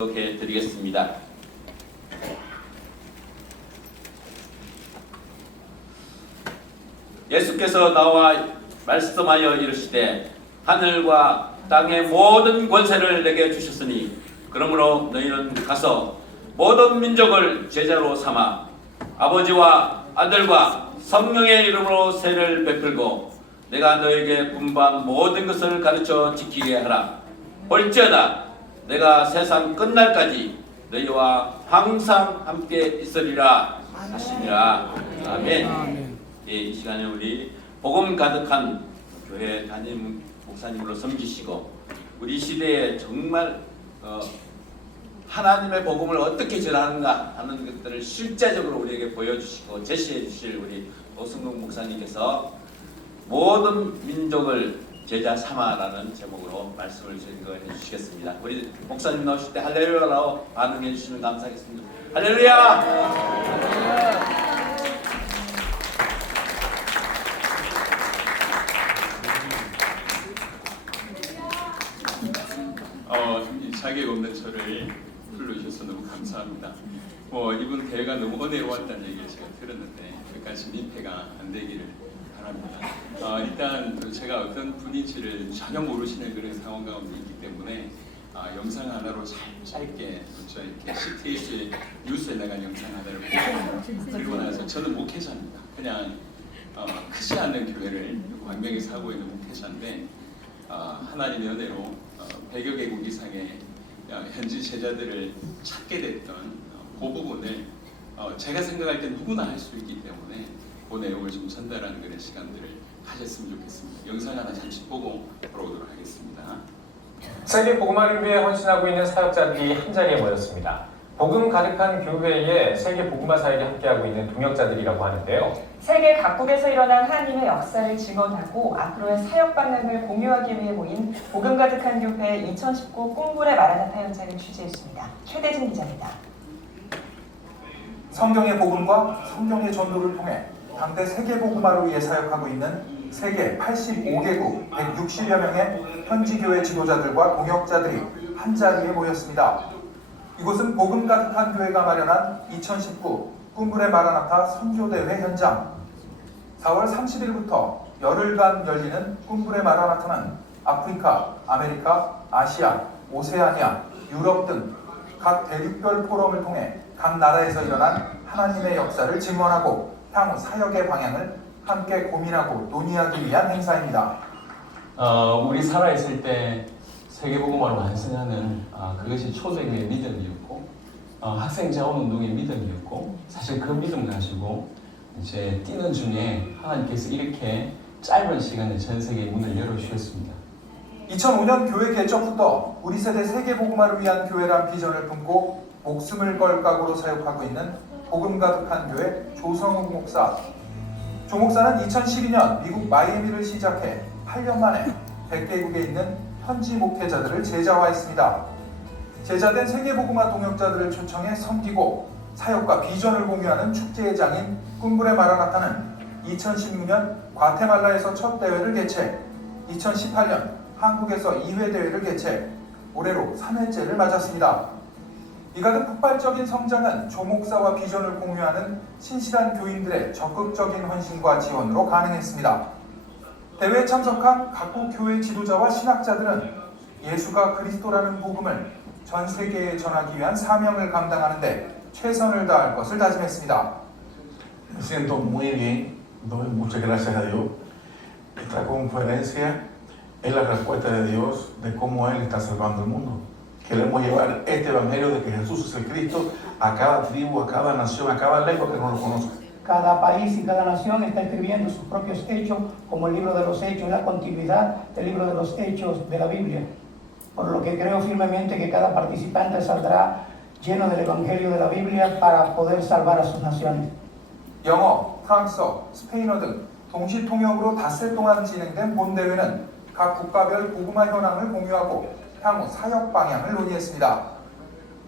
이렇게 드리겠습니다. 예수께서 나와 말씀하여 이르시되 하늘과 땅의 모든 권세를 내게 주셨으니 그러므로 너희는 가서 모든 민족을 제자로 삼아 아버지와 아들과 성령의 이름으로 세를 베풀고 내가 너에게 분부한 모든 것을 가르쳐 지키게 하라. 볼지어다 내가 세상 끝날까지 너희와 항상 함께 있으리라 하시니라. 아멘. 예, 이 시간에 우리 복음 가득한 교회 담임 목사님으로 섬기시고 우리 시대에 정말 하나님의 복음을 어떻게 전하는가 하는 것들을 실제적으로 우리에게 보여주시고 제시해 주실 우리 오승국 목사님께서 모든 민족을 제자 삼아라는 제목으로 말씀을 증거해 주시겠습니다. 우리 목사님 나오실 때 할렐루야라고 반응해 주시면 감사하겠습니다. 할렐루야! 자격 없는 저를 불러주셔서 너무 감사합니다. 이번 대회가 너무 어려웠다는 얘기를 제가 들었는데 끝까지 민폐가 안 되기를 바랍니다. 일단 제가 어떤 분인지를 전혀 모르시는 그런 상황 가운데 있기 때문에 영상 하나로 짧게 이렇게 CTH 뉴스에 나간 영상 하나를 보고 그리고 나서 저는 목회자입니다. 그냥 크지 않은 교회를 광명에서 하고 있는 목회자인데 하나님의 은혜로 100여 개국 이상의 현지 제자들을 찾게 됐던 그 부분을 제가 생각할 때 누구나 할 수 있기 때문에 그 내용을 좀 전달하는 그런 시간들을 가졌으면 좋겠습니다. 영상 하나 잠시 보고 돌아오도록 하겠습니다. 세계 복음화를 위해 헌신하고 있는 사역자들이 한자리에 모였습니다. 복음 가득한 교회에 세계 복음화 사역에 함께하고 있는 동역자들이라고 하는데요. 세계 각국에서 일어난 하나님의 역사를 증언하고 앞으로의 사역 방향을 공유하기 위해 모인 복음 가득한 교회 2019 꿈굴의 마라나타 현장을 취재했습니다. 최대진 기자입니다. 성경의 복음과 성경의 전도를 통해 당대 세계 복음화를 위해 사역하고 있는 세계 85개국 160여 명의 현지 교회 지도자들과 동역자들이 한자리에 모였습니다. 이곳은 복음 가득한 교회가 마련한 2019 꿈굴의 마라나타 선교대회 현장. 4월 30일부터 열흘간 열리는 꿈굴의 마라나타는 아프리카, 아메리카, 아시아, 오세아니아, 유럽 등 각 대륙별 포럼을 통해 각 나라에서 일어난 하나님의 역사를 증언하고 향후 사역의 방향을 함께 고민하고 논의하기 위한 행사입니다. 우리 살아있을 때 세계복음화를 완성하는 그것이 초대교회의 믿음이었고 학생 자원운동의 믿음이었고 사실 그 믿음 가지고 이제 뛰는 중에 하나님께서 이렇게 짧은 시간에 전 세계의 문을 열어주셨습니다. 2005년 교회 개척부터 우리 세대 세계복음화를 위한 교회란 비전을 품고 목숨을 걸 각오로 사역하고 있는 복음 가득한 교회 조성욱 목사. 조 목사는 2012년 미국 마이애미를 시작해 8년 만에 100개국에 있는 현지 목회자들을 제자화했습니다. 제자된 세계복음화 동역자들을 초청해 섬기고 사역과 비전을 공유하는 축제의 장인 꿈굴의 마라나타는 2016년 과테말라에서 첫 대회를 개최, 2018년 한국에서 2회 대회를 개최, 올해로 3회째를 맞았습니다. 이 가득 폭발적인 성장은 조 목사와 비전을 공유하는 신실한 교인들의 적극적인 헌신과 지원으로 가능했습니다. 대회에 참석한 각국 교회 지도자와 신학자들은 예수가 그리스도라는 복음을 전 세계에 전하기 위한 사명을 감당하는 데 최선을 다할 것을 다짐했습니다. Me siento muy bien, doy muchas gracias a Dios. Esta conferencia es la respuesta de Dios de cómo Él está salvando el mundo. Queremos llevar este evangelio de que Jesús es el Cristo a cada tribu, a cada nación, a cada lengua que no lo conozca. Cada país y cada nación está escribiendo sus propios hechos, como el libro de los hechos, la continuidad del libro de los hechos de la Biblia. Por lo que creo firmemente que cada participante saldrá lleno del evangelio de la Biblia para poder salvar a sus naciones. 영어, 프랑스어, 스페인어 등 동시 통역으로 닷새 동안 진행된 본 대회는 각 국가별 복음화 현황을 공유하고 향후 사역 방향을 논의했습니다.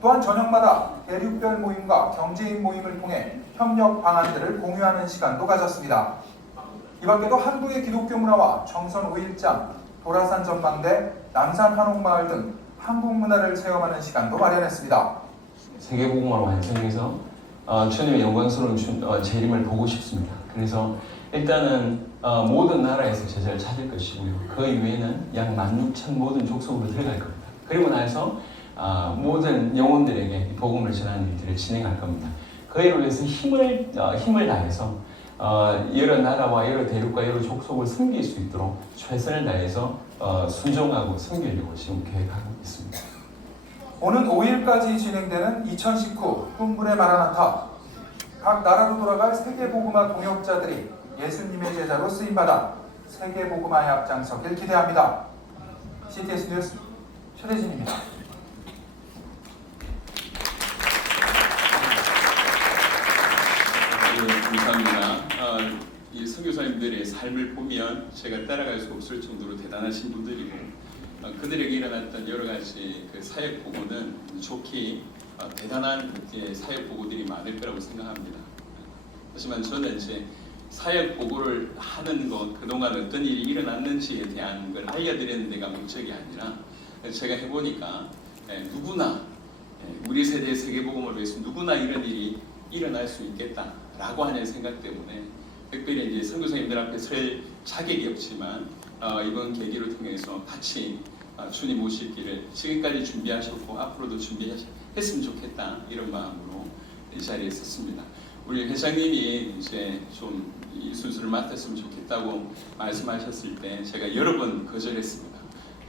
또한 저녁마다 대륙별 모임과 경제인 모임을 통해 협력 방안들을 공유하는 시간도 가졌습니다. 이 밖에도 한국의 기독교 문화와 정선 5일장, 도라산 전망대, 남산 한옥마을 등 한국 문화를 체험하는 시간도 마련했습니다. 세계복음화를 완성해서 주님의 영광스러운 재림을 보고 싶습니다. 그래서 일단은 모든 나라에서 제자를 찾을 것이고요. 그 이외에는 약 16,000 모든 족속으로 들어갈 겁니다. 그리고 나서 모든 영혼들에게 복음을 전하는 일들을 진행할 겁니다. 그이로 위해서 힘을 다해서 여러 나라와 여러 대륙과 여러 족속을 섬길 수 있도록 최선을 다해서 순종하고 섬기려고 지금 계획하고 있습니다. 오는 5일까지 진행되는 2019 꿈불의 마라나타. 각 나라로 돌아갈 세계복음화 동역자들이 예수님의 제자로 쓰임받아 세계복음화에 앞장서길 기대합니다. CTS 뉴스 최대진입니다. 감사합니다. 이 선교사님들의 삶을 보면 제가 따라갈 수 없을 정도로 대단하신 분들이고 그들에게 일어났던 여러 가지 그 사역 보고는 좋게 대단한 사역 보고들이 많을 거라고 생각합니다. 하지만 저는 이제 사역 보고를 하는 것, 그동안 어떤 일이 일어났는지에 대한 걸 알려드리는 데가 목적이 아니라 제가 해보니까 누구나 우리 세대의 세계복음을 위해서 누구나 이런 일이 일어날 수 있겠다라고 하는 생각 때문에 특별히 이제 선교사님들 앞에 설 자격이 없지만 이번 계기를 통해서 같이 주님 오실 길을 지금까지 준비하셨고 앞으로도 준비했으면 좋겠다 이런 마음으로 이 자리에 있었습니다. 우리 회장님이 이제 좀 이 순서를 맡았으면 좋겠다고 말씀하셨을 때 제가 여러 번 거절했습니다.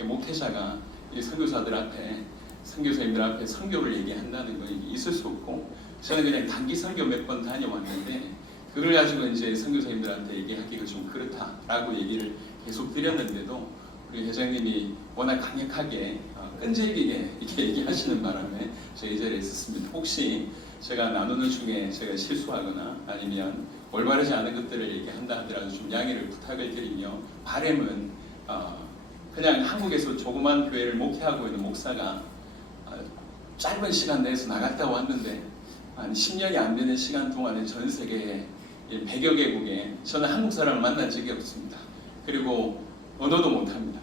목회자가 이 선교사들 앞에 선교사님들 앞에 선교를 얘기한다는 건 있을 수 없고 저는 그냥 단기 선교 몇 번 다녀왔는데 그걸 가지고 이제 선교사님들한테 얘기하기가 좀 그렇다라고 얘기를 계속 드렸는데도 우리 회장님이 워낙 강력하게 끈질기게 이렇게 얘기하시는 바람에 제가 이 자리에 있었습니다. 혹시 제가 나누는 중에 제가 실수하거나 아니면 올바르지 않은 것들을 얘기한다 하더라도 좀 양해를 부탁을 드리며 바람은 그냥 한국에서 조그만 교회를 목회하고 있는 목사가 짧은 시간 내에서 나갔다 왔는데 한 10년이 안 되는 시간 동안에 전 세계에 100여 개국에 저는 한국 사람을 만난 적이 없습니다. 그리고 언어도 못합니다.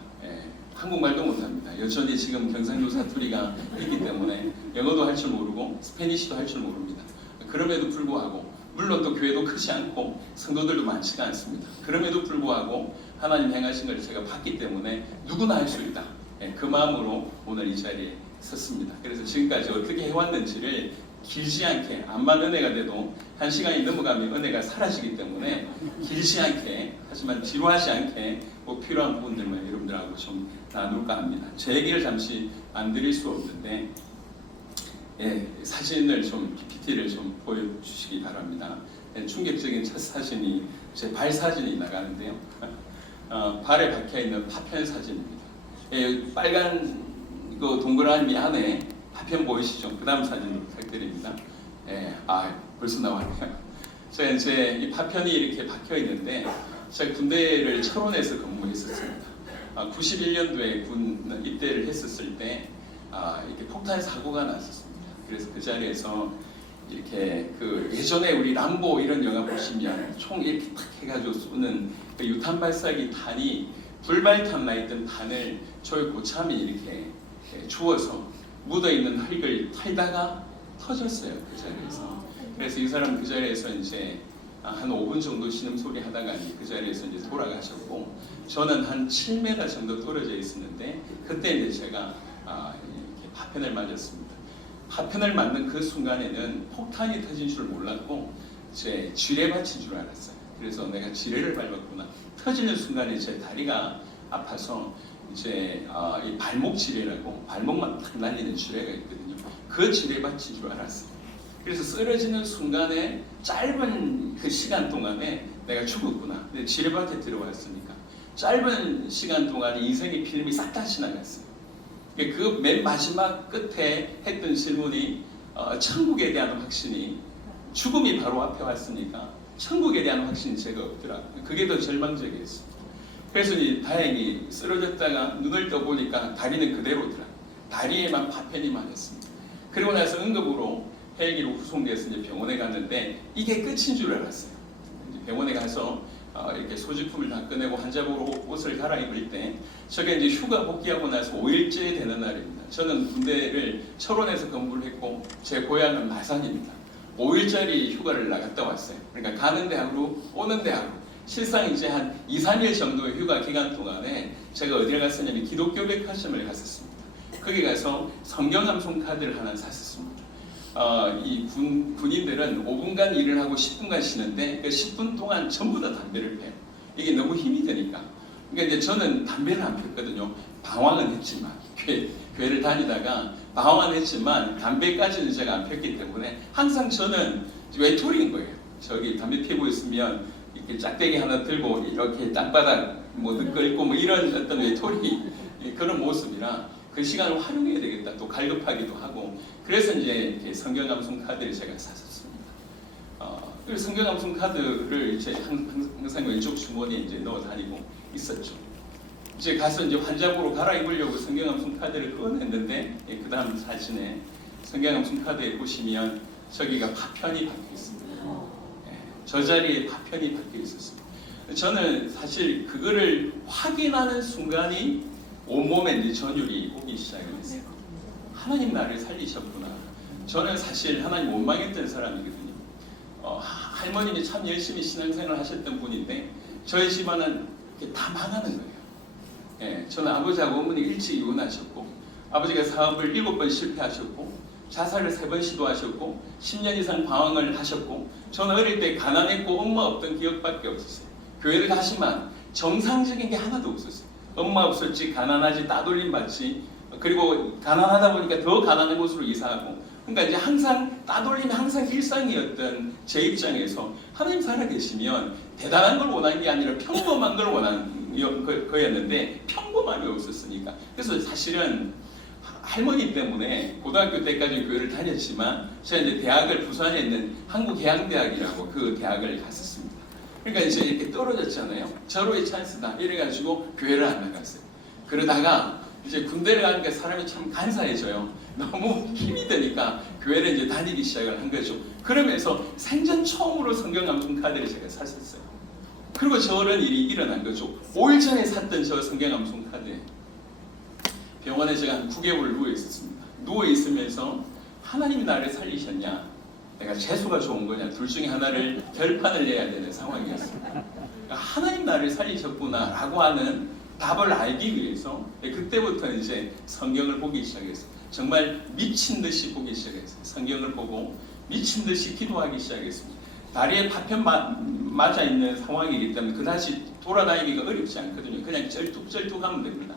한국말도 못합니다. 여전히 지금 경상도 사투리가 있기 때문에 영어도 할 줄 모르고 스페니쉬도 할 줄 모릅니다. 그럼에도 불구하고 물론 또 교회도 크지 않고 성도들도 많지가 않습니다. 그럼에도 불구하고 하나님 행하신 것을 제가 봤기 때문에 누구나 할 수 있다. 그 마음으로 오늘 이 자리에 섰습니다. 그래서 지금까지 어떻게 해왔는지를 길지 않게 암만 은혜가 돼도 1시간이 넘어가면 은혜가 사라지기 때문에 길지 않게 하지만 지루하지 않게 꼭 필요한 부분들만 여러분들하고 좀 나눌까 합니다. 제 얘기를 잠시 안 드릴 수 없는데 사진을 좀 PPT를 좀 보여주시기 바랍니다. 충격적인 첫 사진이 제 발 사진이 나가는데요. 발에 박혀 있는 파편 사진입니다. 빨간 그 동그라미 안에 파편 보이시죠? 그 다음 사진 부탁드립니다. 벌써 나왔네요. 제가 이제 이 파편이 이렇게 박혀 있는데 제가 군대를 철원에서 근무했었습니다. 91년도에 군 입대를 했었을 때 이렇게 폭탄 사고가 났었습니다. 그래서 그 자리에서 이렇게 그 예전에 우리 람보 이런 영화 보시면 총 이렇게 탁 해가지고 쏘는 그 유탄 발사기 탄이 불발탄 나 있던 탄을 저희 고참이 이렇게 주워서 묻어있는 흙을 털다가 터졌어요. 그 자리에서. 그래서 이 사람 그 자리에서 이제 한 5분 정도 신음소리 하다가 그 자리에서 이제 돌아가셨고 저는 한 7m 정도 떨어져 있었는데 그때 이제 제가 이렇게 파편을 맞았습니다. 파편을 맞는 그 순간에는 폭탄이 터진 줄 몰랐고 제 지뢰밭인 줄 알았어요. 그래서 내가 지뢰를 밟았구나. 터지는 순간에 제 다리가 아파서 이제 이 발목 지뢰라고 발목만 탁 날리는 지뢰가 있거든요. 그 지뢰밭인 줄 알았어요. 그래서 쓰러지는 순간에 짧은 그 시간 동안에 내가 죽었구나. 근데 지뢰밭에 들어왔으니까 짧은 시간 동안에 인생의 필름이 싹 다 지나갔어요. 그 맨 마지막 끝에 했던 질문이 천국에 대한 확신이 죽음이 바로 앞에 왔으니까 천국에 대한 확신이 제가 없더라고요. 그게 더 절망적이었어요. 그래서 다행히 쓰러졌다가 눈을 떠보니까 다리는 그대로더라. 다리에만 파편이 많았습니다. 그리고 나서 응급으로 헬기로 후송돼서 이제 병원에 갔는데 이게 끝인 줄 알았어요. 이제 병원에 가서 이렇게 소지품을 다 꺼내고 환자복으로 옷을 갈아입을 때 저게 이제 휴가 복귀하고 나서 5일째 되는 날입니다. 저는 군대를 철원에서 근무를 했고 제 고향은 마산입니다. 5일짜리 휴가를 나갔다 왔어요. 그러니까 가는데 하루, 오는데 하루. 실상 이제 한 2, 3일 정도의 휴가 기간 동안에 제가 어디를 갔었냐면 기독교 백화점을 갔었습니다. 거기 가서 성경 암송 카드를 하나 샀었습니다. 이 군인들은 5분간 일을 하고 10분간 쉬는데 그 10분 동안 전부 다 담배를 피워요. 이게 너무 힘이 드니까. 그러니까 이제 저는 담배를 안 폈거든요. 방황은 했지만 교회를 다니다가 방황은 했지만 담배까지는 제가 안 폈기 때문에 항상 저는 외톨이인 거예요. 저기 담배 피우고 있으면 이렇게 짝대기 하나 들고 이렇게 땅바닥 뭐 늙어 있고 뭐 이런 어떤 외톨이 그런 모습이라 그 시간을 활용해야 되겠다. 또 갈급하기도 하고 그래서 이제 이렇게 성경 암송 카드를 제가 샀었습니다. 그래서 성경 암송 카드를 이제 항상 왼쪽 주머니에 이제 넣어 다니고 있었죠. 이제 가서 이제 환자복으로 갈아입으려고 성경 암송 카드를 꺼냈는데 그 다음 사진에 성경 암송 카드에 보시면 저기가 파편이 박혀 있습니다. 저 자리에 파편이 박혀 있었습니다. 저는 사실 그거를 확인하는 순간이 온몸에 이제 전율이 오기 시작했어요. 하나님 나를 살리셨구나. 저는 사실 하나님 원망했던 사람이거든요. 할머님이 참 열심히 신앙생활을 하셨던 분인데 저희 집안은 다 망하는 거예요. 저는 아버지하고 어머니 일찍 이혼하셨고 아버지가 사업을 7번 실패하셨고 자살을 3번 시도하셨고 10년 이상 방황을 하셨고 저는 어릴 때 가난했고 엄마 없던 기억밖에 없었어요. 교회를 가시면 정상적인 게 하나도 없었어요. 엄마 없었지, 가난하지, 따돌림 받지, 그리고 가난하다 보니까 더 가난한 곳으로 이사하고 그러니까 이제 항상 따돌림이 항상 일상이었던 제 입장에서 하나님 살아계시면 대단한 걸 원하는 게 아니라 평범한 걸 원하는 거였는데 평범함이 없었으니까 그래서 사실은 할머니 때문에 고등학교 때까지 교회를 다녔지만 제가 이제 대학을 부산에 있는 한국해양대학이라고 그 대학을 갔었습니다. 그러니까 이제 이렇게 떨어졌잖아요. 절호의 찬스다 이래가지고 교회를 안 나갔어요. 그러다가 이제 군대를 가니까 사람이 참 간사해져요. 너무 힘이 드니까 교회를 이제 다니기 시작을 한 거죠. 그러면서 생전 처음으로 성경 암송 카드를 제가 샀었어요. 그리고 저런 일이 일어난 거죠. 5일 전에 샀던 저 성경 암송 카드 병원에 제가 한 9개월 누워 있었습니다. 누워 있으면서 하나님이 나를 살리셨냐, 내가 재수가 좋은 거냐, 둘 중에 하나를 결판을 내야 되는 상황이었습니다. 그러니까 하나님 나를 살리셨구나라고 하는 답을 알기 위해서 그때부터 이제 성경을 보기 시작했어요. 정말 미친 듯이 보기 시작했어요. 성경을 보고 미친 듯이 기도하기 시작했습니다. 다리에 파편 맞아 있는 상황이기 때문에 그다지 돌아다니기가 어렵지 않거든요. 그냥 쩔뚝쩔뚝하면 됩니다.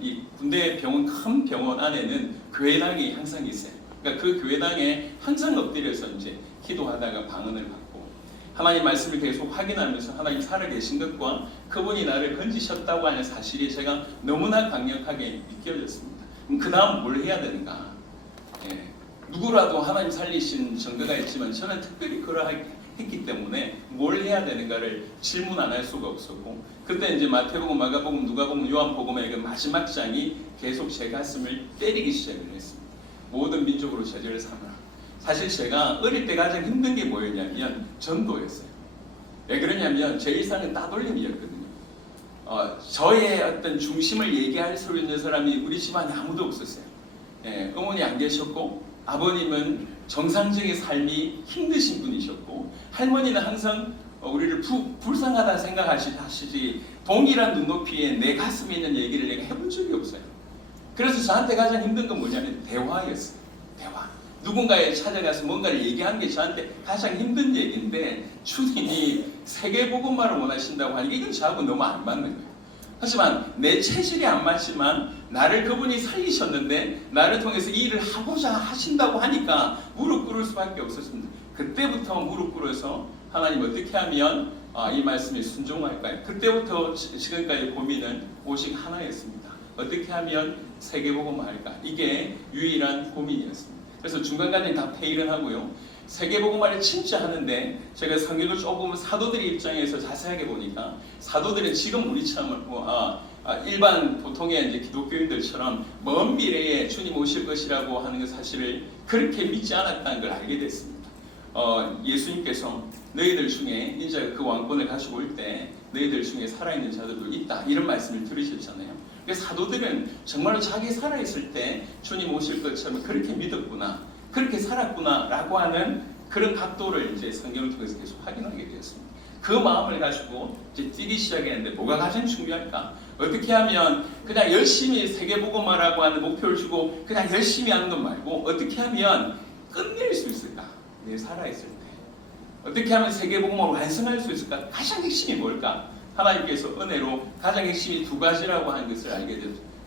이 군대 병원, 큰 병원 안에는 교회당이 항상 있어요. 그러니까 그 교회당에 항상 엎드려서 이제 기도하다가 방언을 받고 하나님 말씀을 계속 확인하면서 하나님 살아계신 것과 그분이 나를 건지셨다고 하는 사실이 제가 너무나 강력하게 느껴졌습니다. 그럼 그 다음 뭘 해야 되는가? 누구라도 하나님 살리신 증거가 있지만 저는 특별히 그러했기 때문에 뭘 해야 되는가를 질문 안 할 수가 없었고 그때 이제 마태복음, 마가복음, 누가복음, 요한복음의 그 마지막 장이 계속 제 가슴을 때리기 시작을 했습니다. 모든 민족으로 제자를 삼으라. 사실 제가 어릴 때 가장 힘든 게 뭐였냐면 전도였어요. 왜 그러냐면 제 일상은 따돌림이었거든요. 저의 어떤 중심을 얘기할 수 있는 사람이 우리 집안에 아무도 없었어요. 어머니 안 계셨고 아버님은 정상적인 삶이 힘드신 분이셨고 할머니는 항상 우리를 불쌍하다 생각하시지 동일한 눈높이에 내 가슴에 있는 얘기를 내가 해본 적이 없어요. 그래서 저한테 가장 힘든 건 뭐냐면 대화였어요. 대화. 누군가에 찾아가서 뭔가를 얘기하는 게 저한테 가장 힘든 얘기인데 주님이 세계복음화를 원하신다고 하니까 이건 저하고 너무 안 맞는 거예요. 하지만 내 체질이 안 맞지만 나를 그분이 살리셨는데 나를 통해서 이 일을 하고자 하신다고 하니까 무릎 꿇을 수밖에 없었습니다. 그때부터 무릎 꿇어서 하나님 어떻게 하면 이 말씀에 순종할까요? 그때부터 지금까지 고민은 오직 하나였습니다. 어떻게 하면 세계복음화할까? 이게 유일한 고민이었습니다. 그래서 중간까지 다 페일은 하고요. 세계복음화를 진짜 하는데 제가 성경을 조금 사도들의 입장에서 자세하게 보니까 사도들은 지금 우리처럼 일반 보통의 이제 기독교인들처럼 먼 미래에 주님 오실 것이라고 하는 그 사실을 그렇게 믿지 않았다는 걸 알게 됐습니다. 예수님께서 너희들 중에 이제 그 왕권을 가지고 올 때 너희들 중에 살아있는 자들도 있다 이런 말씀을 들으셨잖아요. 그래서 사도들은 정말로 자기 살아있을 때 주님 오실 것처럼 그렇게 믿었구나, 그렇게 살았구나 라고 하는 그런 각도를 이제 성경을 통해서 계속 확인하게 되었습니다. 그 마음을 가지고 이제 뛰기 시작했는데 뭐가 가장 중요할까? 어떻게 하면 그냥 열심히 세계복음화라고 하는 목표를 주고 그냥 열심히 하는 것 말고 어떻게 하면 끝낼 수 있을까? 내 살아있을 때 어떻게 하면 세계복음화를 완성할 수 있을까? 가장 핵심이 뭘까? 하나님께서 은혜로 가장 핵심이 두 가지라고 하는 것을 알게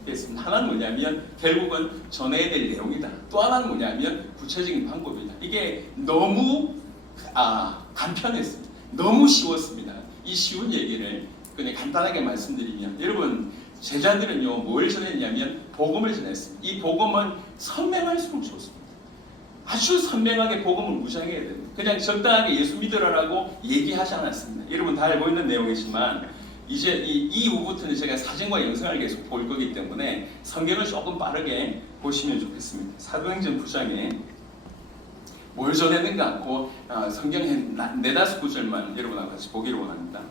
됐습니다. 하나는 뭐냐면 결국은 전해야 될 내용이다. 또 하나는 뭐냐면 구체적인 방법이다. 이게 너무 간편했습니다. 너무 쉬웠습니다. 이 쉬운 얘기를 그냥 간단하게 말씀드리면 여러분 제자들은요 뭘 전했냐면 복음을 전했습니다. 이 복음은 선명할수록 좋습니다. 아주 선명하게 복음을 무장해야 됩니다. 그냥 적당하게 예수 믿으라고 얘기하지 않았습니다. 여러분 다 알고 있는 내용이지만 이제 이 이후부터는 제가 사진과 영상을 계속 볼 거기 때문에 성경을 조금 빠르게 보시면 좋겠습니다. 사도행전 9장에 뭘 전했는가 고 성경의 4-5구절만 여러분하고 같이 보기를 원합니다.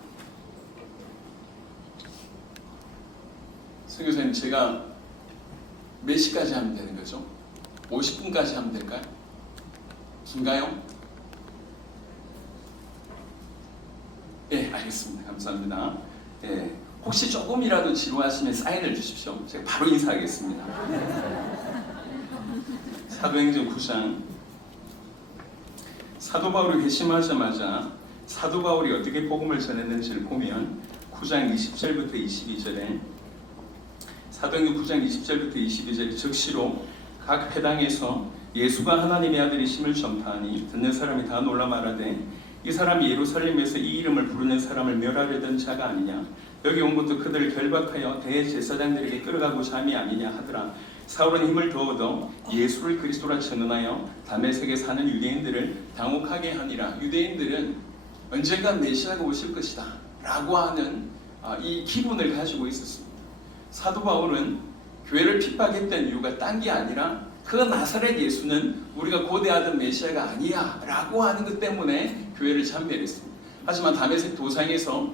선교사님 제가 몇 시까지 하면 되는 거죠? 50분까지 하면 될까요? 긴가요? 예, 알겠습니다. 감사합니다. 예, 혹시 조금이라도 지루하시면 사인을 주십시오. 제가 바로 인사하겠습니다. 사도행전 9장 사도 바울이 회심하자마자 사도 바울이 어떻게 복음을 전했는지를 보면 9장 20절부터 22절에 사도행전 9장 20절부터 22절에 즉시로 각 회당에서 예수가 하나님의 아들이심을 전파하니 듣는 사람이 다 놀라 말하되 이 사람이 예루살렘에서 이 이름을 부르는 사람을 멸하려던 자가 아니냐 여기 온 것도 그들을 결박하여 대제사장들에게 끌어가고자 함이 아니냐 하더라. 사울은 힘을 더 얻어 예수를 그리스도라 전언하여 다메섹에 사는 유대인들을 당혹하게 하니라. 유대인들은 언젠가 메시아가 오실 것이다 라고 하는 이 기분을 가지고 있었습니다. 사도 바울은 교회를 핍박했던 이유가 딴 게 아니라 그 나사렛 예수는 우리가 고대하던 메시아가 아니야 라고 하는 것 때문에 교회를 참배했습니다. 하지만 다메섹 도상에서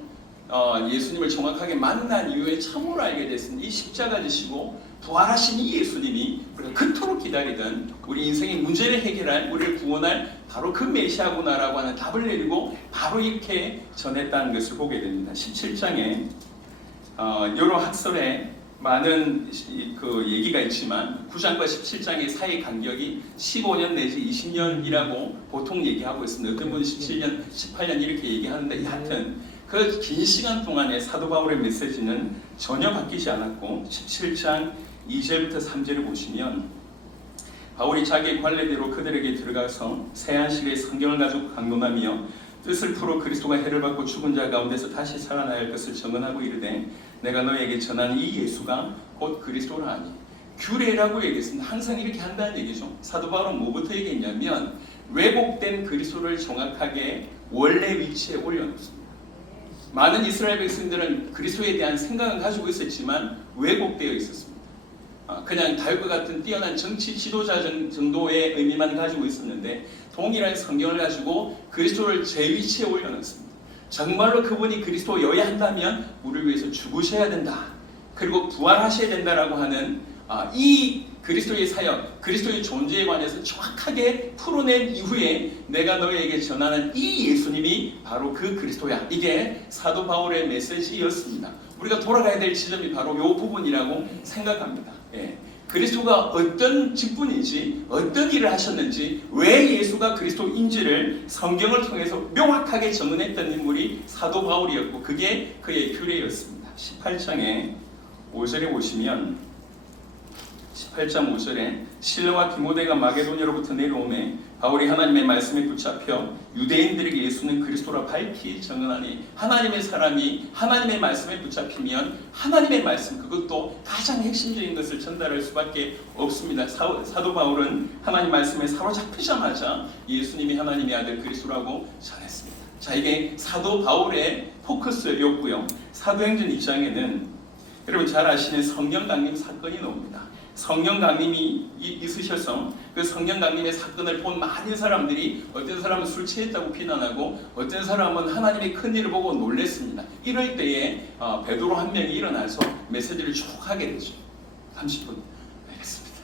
예수님을 정확하게 만난 이후에 참으로 알게 됐습니다. 이 십자가 지시고 부활하신 이 예수님이 우리가 그토록 기다리던 우리 인생의 문제를 해결할 우리를 구원할 바로 그 메시아구나라고 하는 답을 내리고 바로 이렇게 전했다는 것을 보게 됩니다. 17장에 여러 학설에 많은 그 얘기가 있지만 9장과 17장의 사이 간격이 15년 내지 20년이라고 보통 얘기하고 있습니다. 어떤 분은 17년, 18년 이렇게 얘기하는데 하여튼 그 긴 시간 동안에 사도 바울의 메시지는 전혀 바뀌지 않았고 17장 2절부터 3절을 보시면 바울이 자기의 관례대로 그들에게 들어가서 세안식의 성경을 가지고 강론하며 뜻을 풀어 그리스도가 해를 받고 죽은 자 가운데서 다시 살아나야 할 것을 증언하고 이르되 내가 너에게 전하는 이 예수가 곧 그리스도라 하니 규례라고 얘기했습니다. 항상 이렇게 한다는 얘기죠. 사도 바울은 뭐부터 얘기했냐면 왜곡된 그리스도를 정확하게 원래 위치에 올려놓습니다. 많은 이스라엘 백성들은 그리스도에 대한 생각은 가지고 있었지만 왜곡되어 있었습니다. 그냥 다윗과 같은 뛰어난 정치 지도자 정도의 의미만 가지고 있었는데 동일한 성경을 가지고 그리스도를 제 위치에 올려놓습니다. 정말로 그분이 그리스도여야 한다면 우리를 위해서 죽으셔야 된다. 그리고 부활하셔야 된다라고 하는 이 그리스도의 사역, 그리스도의 존재에 관해서 정확하게 풀어낸 이후에 내가 너희에게 전하는 이 예수님이 바로 그 그리스도야. 이게 사도 바울의 메시지였습니다. 우리가 돌아가야 될 지점이 바로 이 부분이라고 생각합니다. 예. 그리스도가 어떤 직분인지 어떤 일을 하셨는지 왜 예수가 그리스도인지를 성경을 통해서 명확하게 증언했던 인물이 사도 바울이었고 그게 그의 규례였습니다. 18장에 5절에 보시면 18장 5절에 실라와 디모데가 마게도냐로부터 내려오매 바울이 하나님의 말씀에 붙잡혀 유대인들에게 예수는 그리스도라 밝히 증언하니 하나님의 사람이 하나님의 말씀에 붙잡히면 하나님의 말씀 그것도 가장 핵심적인 것을 전달할 수밖에 없습니다. 사도 바울은 하나님 말씀에 사로잡히자마자 예수님이 하나님의 아들 그리스도라고 전했습니다. 자, 이게 사도 바울의 포커스였고요. 사도행전 2장에는 여러분 잘 아시는 성령 강림 사건이 나옵니다. 성령 강림이 있으셔서 그 성령 강림의 사건을 본 많은 사람들이 어떤 사람은 술 취했다고 비난하고 어떤 사람은 하나님의 큰 일을 보고 놀랬습니다. 이럴 때에 베드로 한 명이 일어나서 메시지를 쭉 하게 되죠. 30분. 알겠습니다.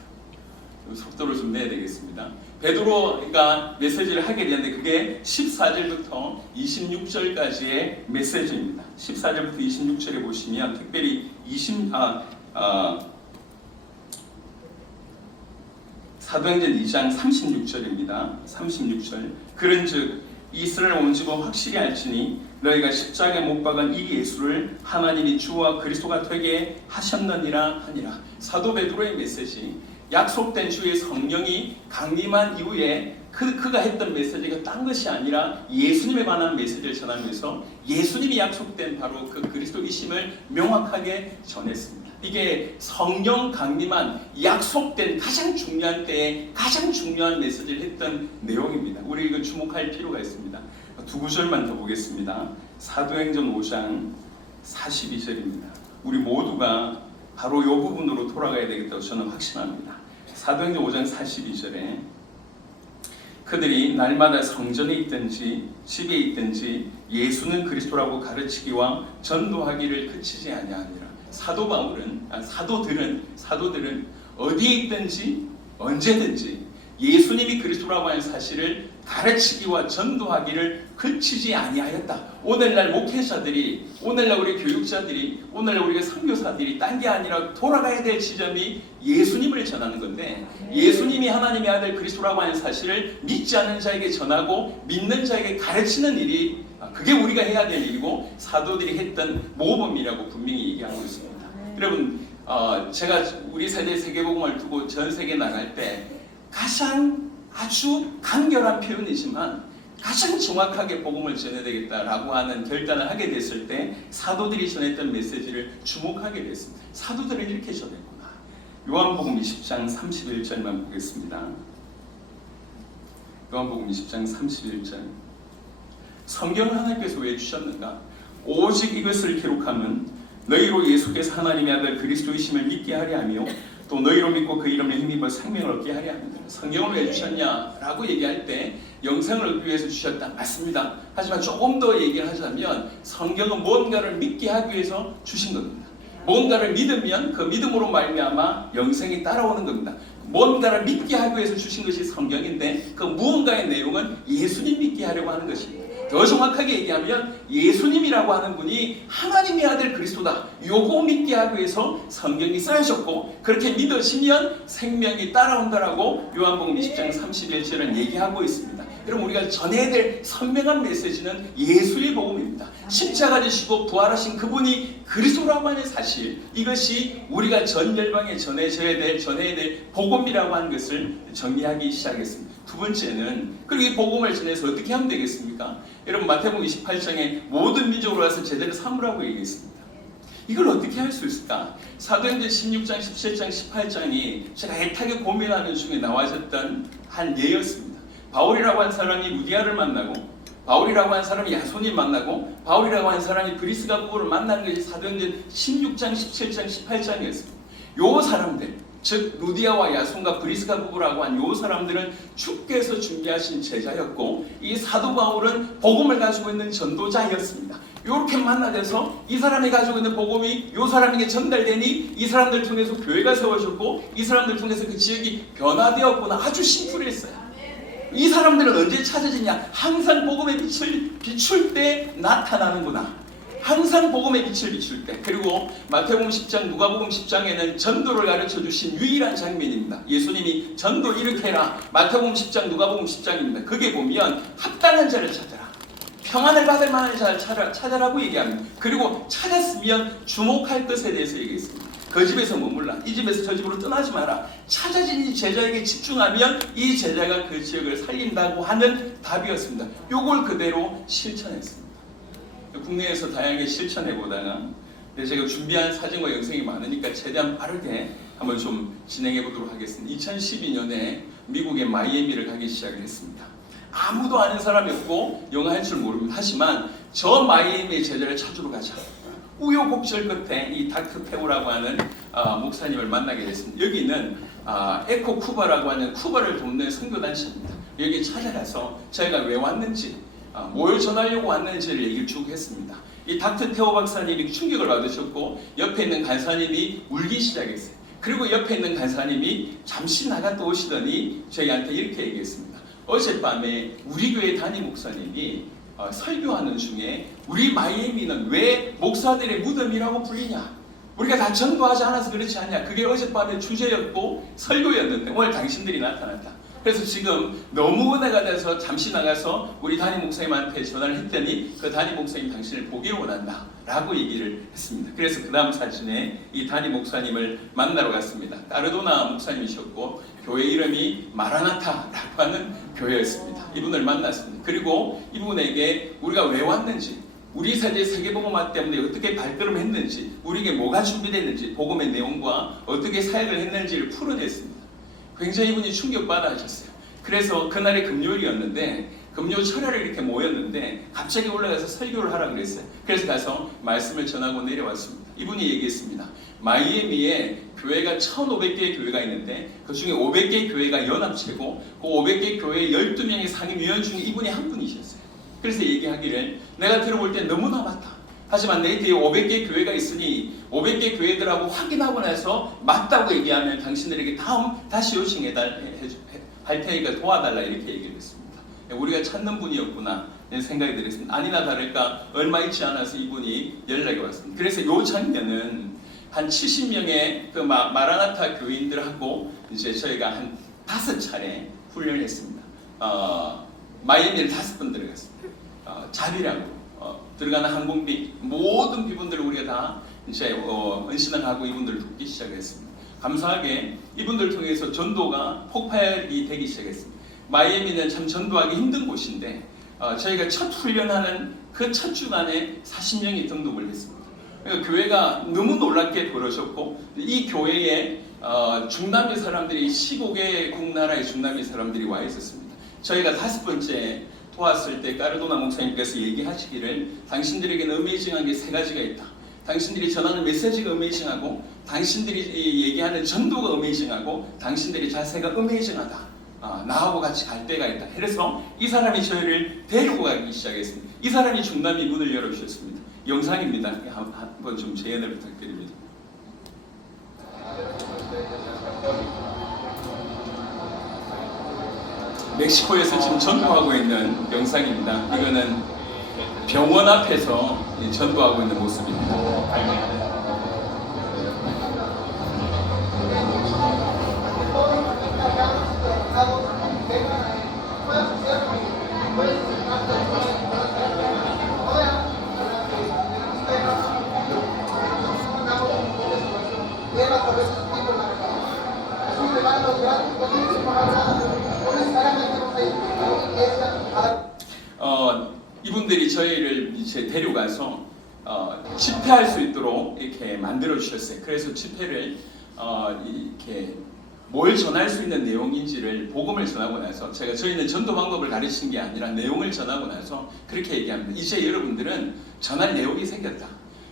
속도를 좀 내야 되겠습니다. 베드로가 메시지를 하게 되는데 그게 14절부터 26절까지의 메시지입니다. 14절부터 26절에 보시면 특별히 사도행전 2장 36절입니다. 36절. 그런즉 이스라엘 온 집은 확실히 알지니 너희가 십자가에 못 박은 이 예수를 하나님이 주와 그리스도가 되게 하셨느니라 하니라. 사도 베드로의 메시지, 약속된 주의 성령이 강림한 이후에 그가 했던 메시지가 딴 것이 아니라 예수님에 관한 메시지를 전하면서 예수님이 약속된 바로 그 그리스도이심을 명확하게 전했습니다. 이게 성령 강림한 약속된 가장 중요한 때에 가장 중요한 메시지를 했던 내용입니다. 우리 이거 주목할 필요가 있습니다. 두 구절만 더 보겠습니다. 사도행전 5장 42절입니다. 우리 모두가 바로 이 부분으로 돌아가야 되겠다고 저는 확신합니다. 사도행전 5장 42절에 그들이 날마다 성전에 있든지 집에 있든지 예수는 그리스도라고 가르치기와 전도하기를 그치지 아니하니라. 사도들은 어디에 있든지 언제든지 예수님이 그리스도라고 하는 사실을 가르치기와 전도하기를 그치지 아니하였다. 오늘날 목회자들이, 오늘날 우리 교육자들이, 오늘날 우리가 선교사들이 딴 게 아니라 돌아가야 될 지점이 예수님을 전하는 건데, 예수님이 하나님의 아들 그리스도라고 하는 사실을 믿지 않는 자에게 전하고 믿는 자에게 가르치는 일이, 그게 우리가 해야 될 일이고 사도들이 했던 모범이라고 분명히 얘기하고 있습니다. 여러분, 제가 우리 세대 세계복음을 두고 전 세계 나갈 때 가장 아주 간결한 표현이지만 가장 정확하게 복음을 전해야 되겠다라고 하는 결단을 하게 됐을 때 사도들이 전했던 메시지를 주목하게 됐습니다. 사도들은 이렇게 전했구나. 요한복음 20장 31절만 보겠습니다. 요한복음 20장 31절. 성경을 하나님께서 왜 주셨는가? 오직 이것을 기록하면 너희로 예수께서 하나님의 아들 그리스도이심을 믿게 하려 하며 또 너희로 믿고 그 이름을 힘입어 생명을 얻게 하려 합니다. 성경을 왜 주셨냐라고 얘기할 때 영생을 얻기 위해서 주셨다. 맞습니다. 하지만 조금 더 얘기를 하자면 성경은 뭔가를 믿게 하기 위해서 주신 겁니다. 뭔가를 믿으면 그 믿음으로 말미암아 영생이 따라오는 겁니다. 뭔가를 믿게 하기 위해서 주신 것이 성경인데 그 무언가의 내용은 예수님 믿게 하려고 하는 것입니다. 더 정확하게 얘기하면 예수님이라고 하는 분이 하나님의 아들 그리스도다. 요거 믿게 하기 위해서 성경이 쓰여졌고 그렇게 믿으시면 생명이 따라온다라고 요한복음 20장 31절은 얘기하고 있습니다. 그럼 우리가 전해야 될 선명한 메시지는 예수의 복음입니다. 십자가 지시고 부활하신 그분이 그리스도라고 하는 사실, 이것이 우리가 전 열방에 전해야 될 복음이라고 하는 것을 정리하기 시작했습니다. 두 번째는 그리고 이 복음을 전해서 어떻게 하면 되겠습니까? 여러분 마태복음 28장에 모든 민족으로 와서 제자를 삼으라고 얘기했습니다. 이걸 어떻게 할 수 있을까? 사도행전 16장, 17장, 18장이 제가 애타게 고민하는 중에 나와졌던 한 예였습니다. 바울이라고 한 사람이 루디아를 만나고 바울이라고 한 사람이 야손이 만나고 바울이라고 한 사람이 브리스가 부부를 만나는 것이 사도행전 16장, 17장, 18장이었습니다. 요 사람들, 즉 루디아와 야손과 브리스가 부부라고 한 요 사람들은 주께서 준비하신 제자였고 이 사도 바울은 복음을 가지고 있는 전도자였습니다. 이렇게 만나서 이 사람이 가지고 있는 복음이 이 사람에게 전달되니 이 사람들 통해서 교회가 세워졌고 이 사람들 통해서 그 지역이 변화되었구나. 아주 심플했어요. 이 사람들은 언제 찾아지냐? 항상 복음의 빛을 비출 때 나타나는구나. 항상 복음의 빛을 비출 때. 그리고 마태복음 10장, 누가복음 10장에는 전도를 가르쳐 주신 유일한 장면입니다. 예수님이 전도 이렇게 해라. 마태복음 10장, 누가복음 10장입니다. 거기에 보면 합당한 자를 찾아라. 평안을 받을 만한 자를 찾아라고 얘기합니다. 그리고 찾았으면 주목할 것에 대해서 얘기했습니다. 그 집에서 머물라. 이 집에서 저 집으로 떠나지 마라. 찾아진 이 제자에게 집중하면 이 제자가 그 지역을 살린다고 하는 답이었습니다. 요걸 그대로 실천했습니다. 국내에서 다양하게 실천해보다가 제가 준비한 사진과 영상이 많으니까 최대한 빠르게 한번 좀 진행해 보도록 하겠습니다. 2012년에 미국의 마이애미를 가기 시작을 했습니다. 아무도 아는 사람이 없고 영어 할 줄 모릅니다. 하지만 저 마이애미의 제자를 찾으러 가자. 우여곡절 끝에 이 닥터 페우라고 하는 목사님을 만나게 됐습니다. 여기는 에코 쿠바라고 하는 쿠바를 돕는 선교단체입니다. 여기 찾아가서 저희가 왜 왔는지, 뭘 전하려고 왔는지를 얘기를 쭉 했습니다. 이 닥터 테오 박사님이 충격을 받으셨고 옆에 있는 간사님이 울기 시작했어요. 그리고 옆에 있는 간사님이 잠시 나갔다 오시더니 저희한테 이렇게 얘기했습니다. 어젯밤에 우리 교회 담임 목사님이 설교하는 중에 우리 마이애미는 왜 목사들의 무덤이라고 불리냐? 우리가 다 전도하지 않아서 그렇지 않냐? 그게 어젯밤의 주제였고 설교였는데 오늘 당신들이 나타났다. 그래서 지금 너무 은혜가 돼서 잠시 나가서 우리 담임 목사님한테 전화를 했더니 그 담임 목사님 당신을 보기를 원한다 라고 얘기를 했습니다. 그래서 그 다음 사진에 이 담임 목사님을 만나러 갔습니다. 까르도나 목사님이셨고 교회 이름이 마라나타라고 하는 교회였습니다. 이분을 만났습니다. 그리고 이분에게 우리가 왜 왔는지, 우리 세대 세계복음화 때문에 어떻게 발걸음했는지, 우리에게 뭐가 준비됐는지, 복음의 내용과 어떻게 사역을 했는지를 풀어냈습니다. 굉장히 이분이 충격받아 하셨어요. 그래서 그날이 금요일이었는데 금요 철야를 이렇게 모였는데 갑자기 올라가서 설교를 하라 그랬어요. 그래서 가서 말씀을 전하고 내려왔습니다. 이분이 얘기했습니다. 마이애미에 교회가 1,500개의 교회가 있는데 그 중에 500개의 교회가 연합체고 그 500개 교회 12명의 상임위원 중에 이분이 한 분이셨어요. 그래서 얘기하기를 내가 들어볼 때 너무나 많다. 하지만 내 뒤에 500개 교회가 있으니 500개 교회들하고 확인하고 나서 맞다고 얘기하면 당신들에게 다시 요청할 테니까 도와달라 이렇게 얘기를 했습니다. 우리가 찾는 분이었구나 생각이 들었습니다. 아니나 다를까 얼마 있지 않아서 이분이 연락이 왔습니다. 그래서 이 장면은 한 70명의 그 마라나타 교인들하고 이제 저희가 한 5차례 훈련을 했습니다. 마이애미를 5번 들어갔습니다. 자비라고 들어가는 항공비 모든 비분들을 우리가 다 이제 은신을 하고 이분들을 돕기 시작했습니다. 감사하게 이분들 통해서 전도가 폭발이 되기 시작했습니다. 마이애미는 참 전도하기 힘든 곳인데 저희가 첫 훈련하는 그 첫 주간에 40명이 등록을 했습니다. 그러니까 교회가 너무 놀랍게 벌어졌고 이 교회에 중남미 사람들이 15개 국나라의 중남미 사람들이 와 있었습니다. 저희가 5번째 도왔을 때 까르도나 목사님께서 얘기하시기를 당신들에게는 어메이징한 게 3가지가 있다. 당신들이 전하는 메시지가 어메이징하고 당신들이 얘기하는 전도가 어메이징하고 당신들의 자세가 어메이징하다. 나하고 같이 갈 때가 있다. 그래서 이 사람이 저희를 데리고 가기 시작했습니다. 이 사람이 중남미 문을 열어주셨습니다. 영상입니다. 한번 좀 재연을 부탁드립니다. 멕시코에서 지금 전도하고 있는 영상입니다. 이거는 병원 앞에서 전도하고 있는 모습입니다. 이분들이 저희를 이제 데려가서 집회할 수 있도록 이렇게 만들어 주셨어요. 그래서 집회를 이렇게 뭘 전할 수 있는 내용인지를 복음을 전하고 나서 저희는 전도 방법을 가르치는 게 아니라 내용을 전하고 나서 그렇게 얘기합니다. 이제 여러분들은 전할 내용이 생겼다.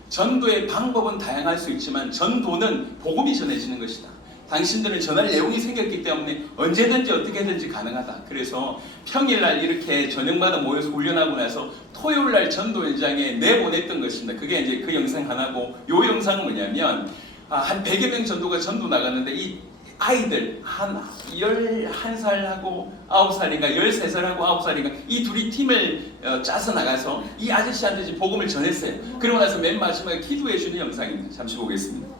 전도의 방법은 다양할 수 있지만 전도는 복음이 전해지는 것이다. 당신들은 전할 내용이 생겼기 때문에 언제든지 어떻게든지 가능하다. 그래서 평일날 이렇게 저녁마다 모여서 훈련하고 나서 토요일날 전도 현장에 내보냈던 것입니다. 그게 이제 그 영상 하나고, 요 영상은 뭐냐면 한 100여 명 정도가 전도 나갔는데 이 아이들 한 11살하고 9살인가 13살하고 9살인가 이 둘이 팀을 짜서 나가서 이 아저씨한테 복음을 전했어요. 그러고 나서 맨 마지막에 기도해 주는 영상입니다. 잠시 보겠습니다.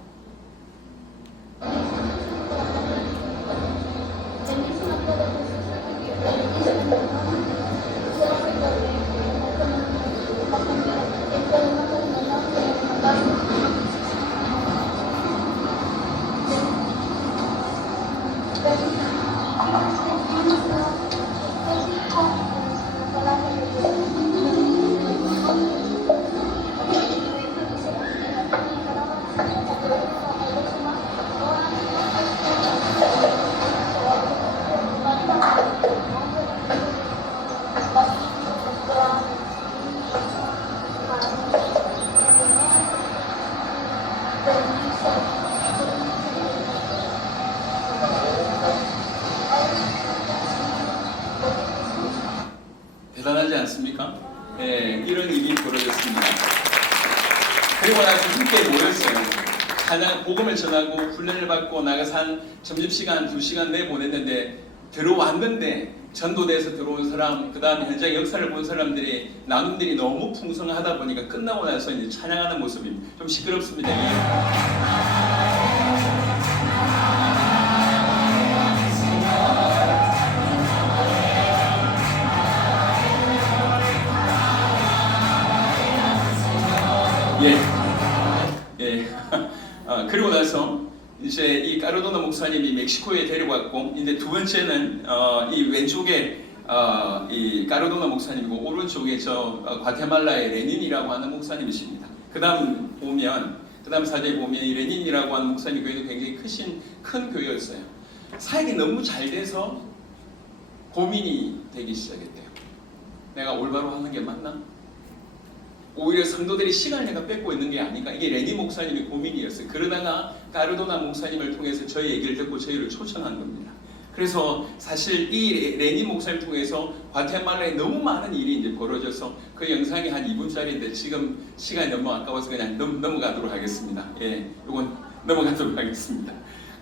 대단하지 않습니까? 예, 이런 일이 벌어졌습니다. 그리고 나서 함께 모였어요. 찬양 복음을 전하고 훈련을 받고 나가서 한 점심시간 2시간 내보냈는데 들어왔는데 전도대에서 들어온 사람, 그 다음에 현장 역사를 본 사람들이 나눔들이 너무 풍성하다 보니까 끝나고 나서 이제 찬양하는 모습이 좀 시끄럽습니다. 예. 그리고 나서 이제 이 까르도나 목사님이 멕시코에 데려갔고, 이제 두 번째는 이 왼쪽에 이 까르도나 목사님이고 오른쪽에 저 과테말라의 레닌이라고 하는 목사님이십니다. 그 다음 사진에 보면 이 레닌이라고 하는 목사님 교회도 굉장히 큰 교회였어요. 사역이 너무 잘 돼서 고민이 되기 시작했대요. 내가 올바로 하는 게 맞나? 오히려 성도들이 시간을 내가 뺏고 있는 게 아닌가. 이게 레니 목사님의 고민이었어요. 그러다가 까르도나 목사님을 통해서 저희 얘기를 듣고 저희를 초청한 겁니다. 그래서 사실 이 레니 목사님을 통해서 과테말라에 너무 많은 일이 이제 벌어져서 그 영상이 한 2분짜리인데 지금 시간이 너무 아까워서 그냥 넘어가도록 하겠습니다. 예, 이건 넘어가도록 하겠습니다.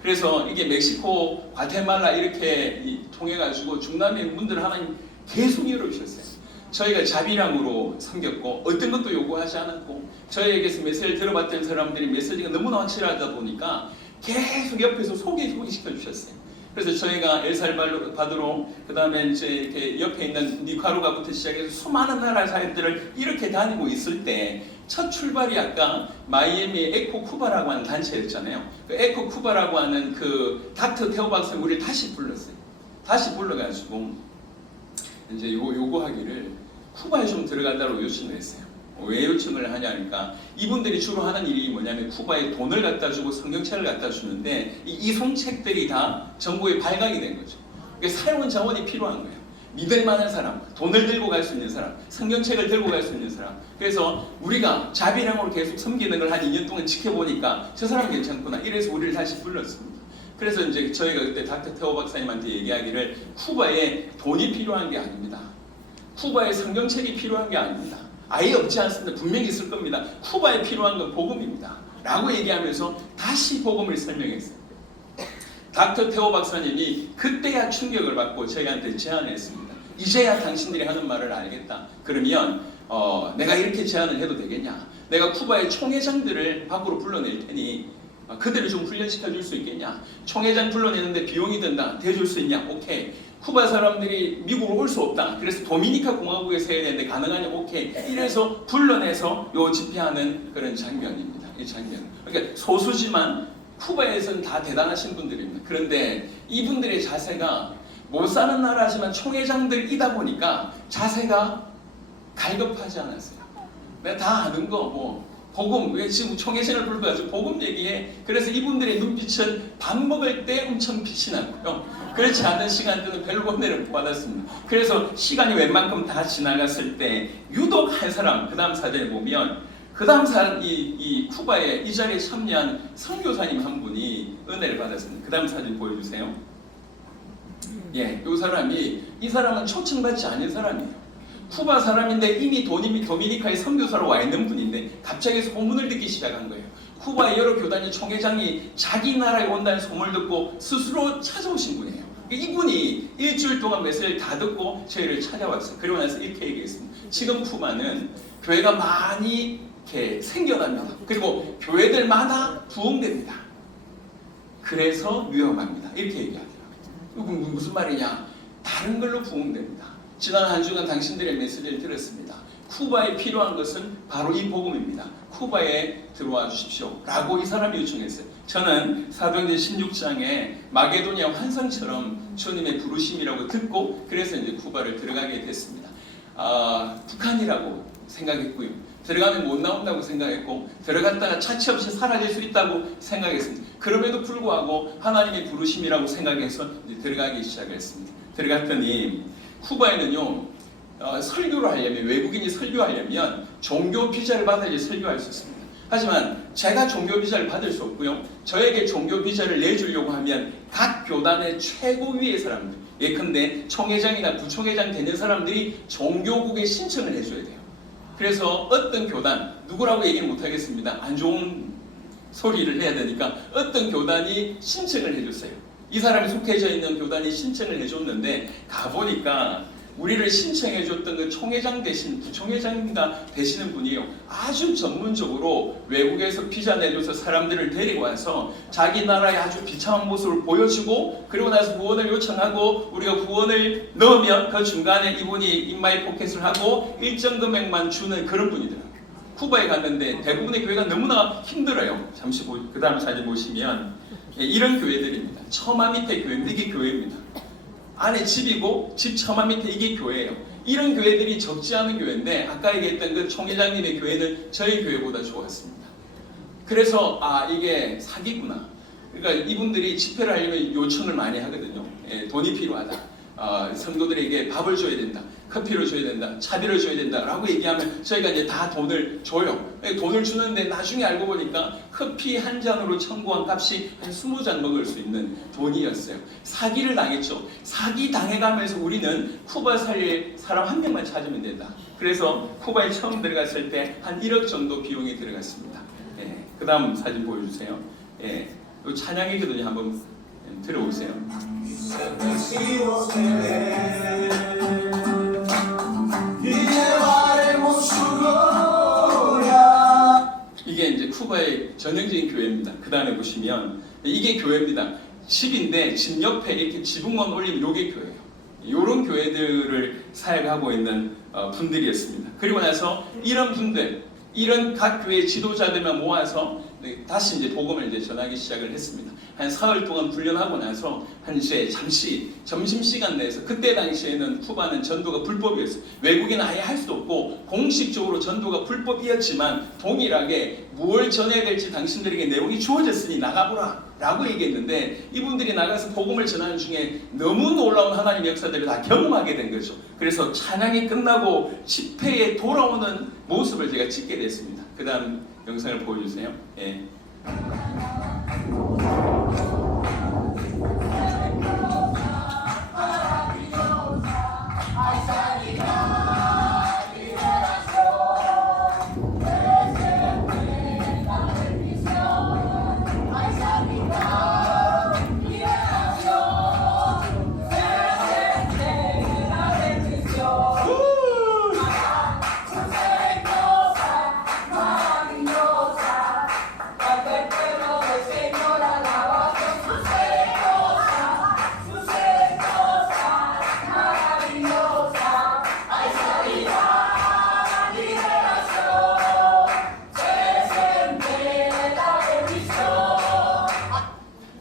그래서 이게 멕시코, 과테말라 이렇게 통해가지고 중남미 분들 하나님 계속 열어주셨어요. 저희가 자비랑으로 섬겼고 어떤 것도 요구하지 않았고, 저희에게서 메시지를 들어봤던 사람들이 메시지가 너무나 확실하다 보니까 계속 옆에서 소개시켜 주셨어요. 그래서 저희가 엘살바도르, 그 다음에 이제 이렇게 옆에 있는 니카루가부터 시작해서 수많은 나라 사역들을 이렇게 다니고 있을 때 첫 출발이 아까 마이애미의 에코쿠바라고 하는 단체였잖아요. 그 에코쿠바라고 하는 그 닥터 테오 박사님 우리를 다시 불렀어요. 다시 불러가지고 이제 요구하기를 쿠바에 좀 들어간다고 요청을 했어요. 왜 요청을 하냐니까 이분들이 주로 하는 일이 뭐냐면 쿠바에 돈을 갖다 주고 성경책을 갖다 주는데 이 이송책들이 다 정부에 발각이 된 거죠. 그러니까 사용은 자원이 필요한 거예요. 믿을 만한 사람, 돈을 들고 갈 수 있는 사람, 성경책을 들고 갈 수 있는 사람. 그래서 우리가 자비랑으로 계속 섬기는 걸 한 2년 동안 지켜보니까 저 사람 괜찮구나. 이래서 우리를 다시 불렀습니다. 그래서 이제 저희가 그때 닥터 테오 박사님한테 얘기하기를 쿠바에 돈이 필요한 게 아닙니다. 쿠바에 성경책이 필요한 게 아닙니다. 아예 없지 않습니다. 분명히 있을 겁니다. 쿠바에 필요한 건 복음입니다. 라고 얘기하면서 다시 복음을 설명했어요. 닥터 테오 박사님이 그때야 충격을 받고 저희한테 제안을 했습니다. 이제야 당신들이 하는 말을 알겠다. 그러면 내가 이렇게 제안을 해도 되겠냐? 내가 쿠바의 총회장들을 밖으로 불러낼 테니 그들을 좀 훈련시켜 줄 수 있겠냐? 총회장 불러내는데 비용이 든다. 대줄 수 있냐? 오케이. 쿠바 사람들이 미국으로 올 수 없다. 그래서 도미니카 공화국에서 해야 되는데 가능하냐? 오케이. 이래서 불러내서 요 집회하는 그런 장면입니다. 이 장면. 그러니까 소수지만 쿠바에서는 다 대단하신 분들입니다. 그런데 이분들의 자세가 못 사는 나라지만 총회장들이다 보니까 자세가 갈급하지 않았어요. 내가 다 아는 거 복음, 왜 지금 총회장을 불러가지고 복음 얘기해. 그래서 이분들의 눈빛은 밥 먹을 때 엄청 빛이 나고요. 그렇지 않은 시간들은 별로 은혜를 못 받았습니다. 그래서 시간이 웬만큼 다 지나갔을 때 유독 한 사람, 그 다음 사진에 보면 그 다음 사람, 이 쿠바에 이 자리에 참여한 선교사님 한 분이 은혜를 받았습니다. 그 다음 사진 보여주세요. 예, 이 사람은 초청받지 않은 사람이에요. 쿠바 사람인데 이미 도미니카에 선교사로 와 있는 분인데 갑자기 소문을 듣기 시작한 거예요. 쿠바의 여러 교단의 총회장이 자기 나라에 온다는 소문을 듣고 스스로 찾아오신 분이에요. 이분이 일주일 동안 메시지를 다 듣고 저희를 찾아왔어요. 그리고 나서 이렇게 얘기했습니다. 지금 쿠바는 교회가 많이 이렇게 생겨납니다. 그리고 교회들마다 부흥됩니다. 그래서 위험합니다. 이렇게 얘기하더라고요. 이건 무슨 말이냐? 다른 걸로 부흥됩니다. 지난 한 주간 당신들의 메시지를 들었습니다. 쿠바에 필요한 것은 바로 이 복음입니다. 쿠바에 들어와 주십시오. 라고 이 사람이 요청했어요. 저는 사도행전 16장에 마게도니아 환상처럼 주님의 부르심이라고 듣고 그래서 이제 쿠바를 들어가게 됐습니다. 북한이라고 생각했고요. 들어가면 못 나온다고 생각했고 들어갔다가 차치 없이 사라질 수 있다고 생각했습니다. 그럼에도 불구하고 하나님의 부르심이라고 생각해서 이제 들어가기 시작했습니다. 들어갔더니 쿠바에는요 설교를 하려면 외국인이 설교하려면 종교 비자를 받아야지 설교할 수 있습니다. 하지만 제가 종교 비자를 받을 수 없고요. 저에게 종교 비자를 내주려고 하면 각 교단의 최고위의 사람들 예컨대 총회장이나 부총회장 되는 사람들이 종교국에 신청을 해줘야 돼요. 그래서 어떤 교단, 누구라고 얘기는 못하겠습니다. 안 좋은 소리를 해야 되니까 어떤 교단이 신청을 해줬어요. 이 사람이 속해져 있는 교단이 신청을 해줬는데 가보니까 우리를 신청해줬던 그 총회장 대신 부총회장인가 되시는 분이요, 아주 전문적으로 외국에서 비자 내줘서 사람들을 데리고 와서 자기 나라의 아주 비참한 모습을 보여주고, 그리고 나서 후원을 요청하고 우리가 후원을 넣으면 그 중간에 이분이 인마이 포켓을 하고 일정 금액만 주는 그런 분이더라고요. 쿠바에 갔는데 대부분의 교회가 너무나 힘들어요. 잠시 그 다음 사진 보시면 이런 교회들입니다. 처마 밑에 교회인데 이게 교회입니다. 안에 집이고 집 처마 밑에 이게 교회예요. 이런 교회들이 적지 않은 교회인데 아까 얘기했던 그 총회장님의 교회는 저희 교회보다 좋았습니다. 그래서 이게 사기구나. 그러니까 이분들이 집회를 하려면 요청을 많이 하거든요. 돈이 필요하다. 성도들에게 밥을 줘야 된다, 커피를 줘야 된다, 차비를 줘야 된다 라고 얘기하면 저희가 이제 다 돈을 줘요. 돈을 주는데 나중에 알고 보니까 커피 한 잔으로 청구한 값이 한 20잔 먹을 수 있는 돈이었어요. 사기를 당했죠. 사기 당해가면서 우리는 쿠바 살 사람 한 명만 찾으면 된다. 그래서 쿠바에 처음 들어갔을 때 한 1억 정도 비용이 들어갔습니다. 그 다음 사진 보여주세요. 이 찬양이거든요. 한번 들어보세요. 이게 이제 쿠바의 전형적인 교회입니다. 그 다음에 보시면 이게 교회입니다. 집인데 집 옆에 이렇게 지붕만 올리면 이게 교회예요. 이런 교회들을 사역하고 있는 분들이었습니다. 그리고 나서 이런 분들, 이런 각 교회 지도자들만 모아서 다시 이제 복음을 이제 전하기 시작을 했습니다. 한 사흘 동안 훈련하고 나서 한 이제 잠시 점심시간 내에서, 그때 당시에는 쿠바는 전도가 불법이었어요. 외국인은 아예 할 수도 없고 공식적으로 전도가 불법이었지만 동일하게 뭘 전해야 될지 당신들에게 내용이 주어졌으니 나가보라 라고 얘기했는데, 이분들이 나가서 복음을 전하는 중에 너무 놀라운 하나님의 역사들을 다 경험하게 된 거죠. 그래서 찬양이 끝나고 집회에 돌아오는 모습을 제가 찍게 됐습니다. 그 다음 영상을 보여주세요.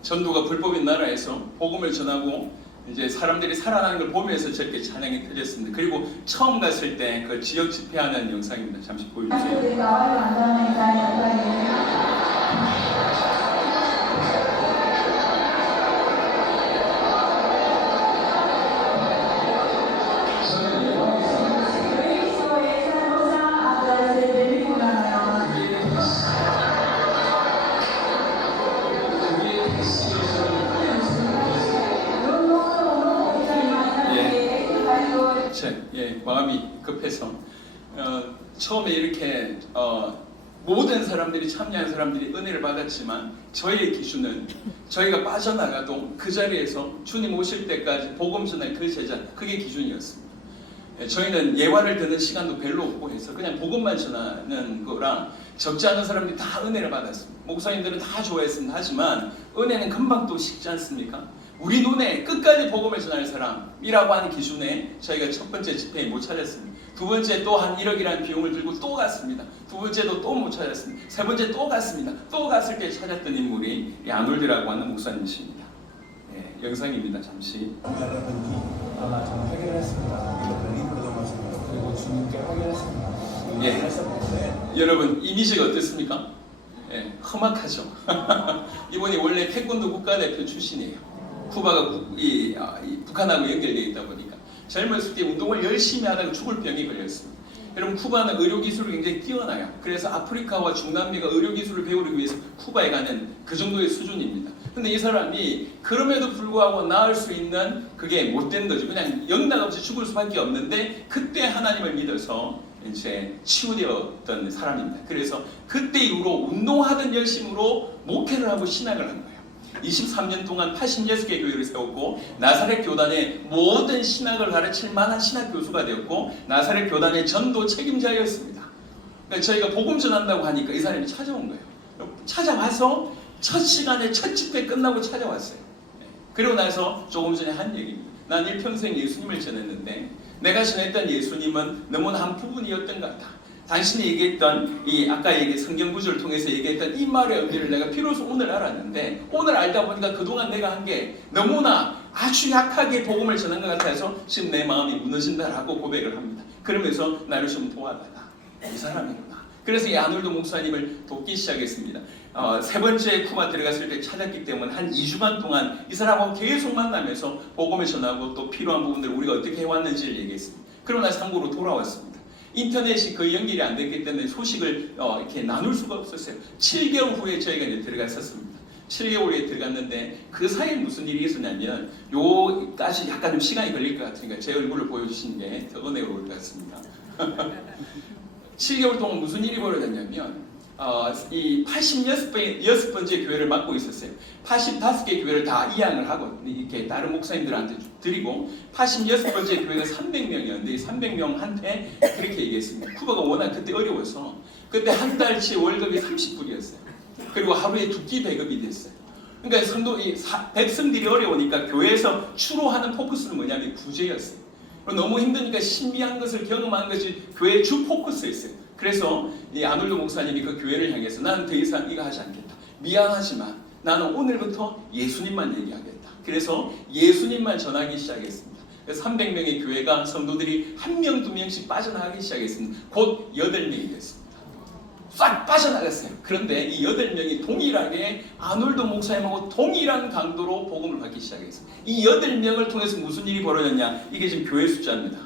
전도가 불법인 나라에서 복음을 전하고 이제 사람들이 살아나는 걸 보면서 저렇게 찬양이 터졌습니다. 그리고 처음 갔을 때 그 지역 집회하는 영상입니다. 잠시 보여주세요. 마음이 급해서 처음에 이렇게 모든 사람들이, 참여한 사람들이 은혜를 받았지만 저희의 기준은 저희가 빠져나가도 그 자리에서 주님 오실 때까지 복음 전할 그 제자, 그게 기준이었습니다. 저희는 예화를 듣는 시간도 별로 없고 해서 그냥 복음만 전하는 거라 적지 않은 사람들이 다 은혜를 받았습니다. 목사님들은 다 좋아했습니다. 하지만 은혜는 금방 또 식지 않습니까? 우리 눈에 끝까지 복음을 전할 사람이라고 하는 기준에 저희가 첫 번째 집회에 못 찾았습니다. 두 번째 또 한 1억이라는 비용을 들고 또 갔습니다. 두 번째도 또 못 찾았습니다. 세 번째 또 갔습니다. 또 갔을 때 찾았던 인물이 아놀드라고 하는 목사님이십니다. 영상입니다. 잠시. 저는 해결했습니다. 그리고 주님께 확인했습니다. 여러분 이미지가 어떻습니까? 험악하죠. 이분이 원래 태권도 국가대표 출신이에요. 쿠바가 북한하고 연결되어 있다 보니까 젊었을 때 운동을 열심히 하다가 죽을 병이 걸렸습니다. 여러분 쿠바는 의료기술이 굉장히 뛰어나요. 그래서 아프리카와 중남미가 의료기술을 배우기 위해서 쿠바에 가는 그 정도의 수준입니다. 근데 이 사람이 그럼에도 불구하고 나을 수 있는 그게 못된 거죠. 그냥 영락없이 죽을 수밖에 없는데 그때 하나님을 믿어서 이제 치유되었던 사람입니다. 그래서 그때 이후로 운동하던 열심으로 목회를 하고 신학을 한 거예요. 23년 동안 86개 교회를 세웠고 나사렛 교단의 모든 신학을 가르칠 만한 신학 교수가 되었고 나사렛 교단의 전도 책임자였습니다. 그러니까 저희가 복음 전한다고 하니까 이 사람이 찾아온 거예요. 찾아와서 첫 시간에 첫 집회 끝나고 찾아왔어요. 그리고 나서 조금 전에 한 얘기입니다. 난 일평생 예수님을 전했는데 내가 전했던 예수님은 너무나 한 부분이었던 것 같아. 당신이 얘기했던 이 아까 성경 구절을 통해서 얘기했던 이 말의 의미를 내가 비로소 오늘 알았는데 오늘 알다 보니까 그동안 내가 한 게 너무나 아주 약하게 복음을 전한 것 같아서 지금 내 마음이 무너진다라고 고백을 합니다. 그러면서 나를 좀 도와달라. 이 사람이구나. 그래서 이 아놀드 목사님을 돕기 시작했습니다. 세 번째 쿠바 들어갔을 때 찾았기 때문에 한 2주간 동안 이 사람하고 계속 만나면서 복음을 전하고 또 필요한 부분들을 우리가 어떻게 해왔는지를 얘기했습니다. 그러고 나서 한국으로 돌아왔습니다. 인터넷이 거의 연결이 안 됐기 때문에 소식을 이렇게 나눌 수가 없었어요. 7개월 후에 저희가 이제 들어갔었습니다. 7개월 후에 들어갔는데 그 사이에 무슨 일이 있었냐면 요까지 약간 좀 시간이 걸릴 것 같으니까 제 얼굴을 보여주시는 게 더 은혜로울 것 같습니다. 7개월 동안 무슨 일이 벌어졌냐면 이 86번째 교회를 맡고 있었어요. 85개 교회를 다 이양을 하고 이렇게 다른 목사님들한테 드리고 86번째 교회가 300명이었는데 이 300명한테 그렇게 얘기했습니다. 쿠바가 워낙 그때 어려워서 그때 한 달치 월급이 30불이었어요. 그리고 하루에 2끼 배급이 됐어요. 그러니까 백성들이 어려우니까 교회에서 주로 하는 포커스는 뭐냐면 구제였어요. 너무 힘드니까 신비한 것을 경험한 것이 교회의 주 포커스였어요. 그래서 이 아놀드 목사님이 그 교회를 향해서 나는 더 이상 이거 하지 않겠다. 미안하지만 나는 오늘부터 예수님만 얘기하겠다. 그래서 예수님만 전하기 시작했습니다. 그래서 300명의 교회가 성도들이 1명, 2명씩 빠져나가기 시작했습니다. 곧 8명이 됐습니다. 싹 빠져나갔어요. 그런데 이 8명이 동일하게 아놀드 목사님하고 동일한 강도로 복음을 받기 시작했어요. 이 8명을 통해서 무슨 일이 벌어졌냐? 이게 지금 교회 숫자입니다.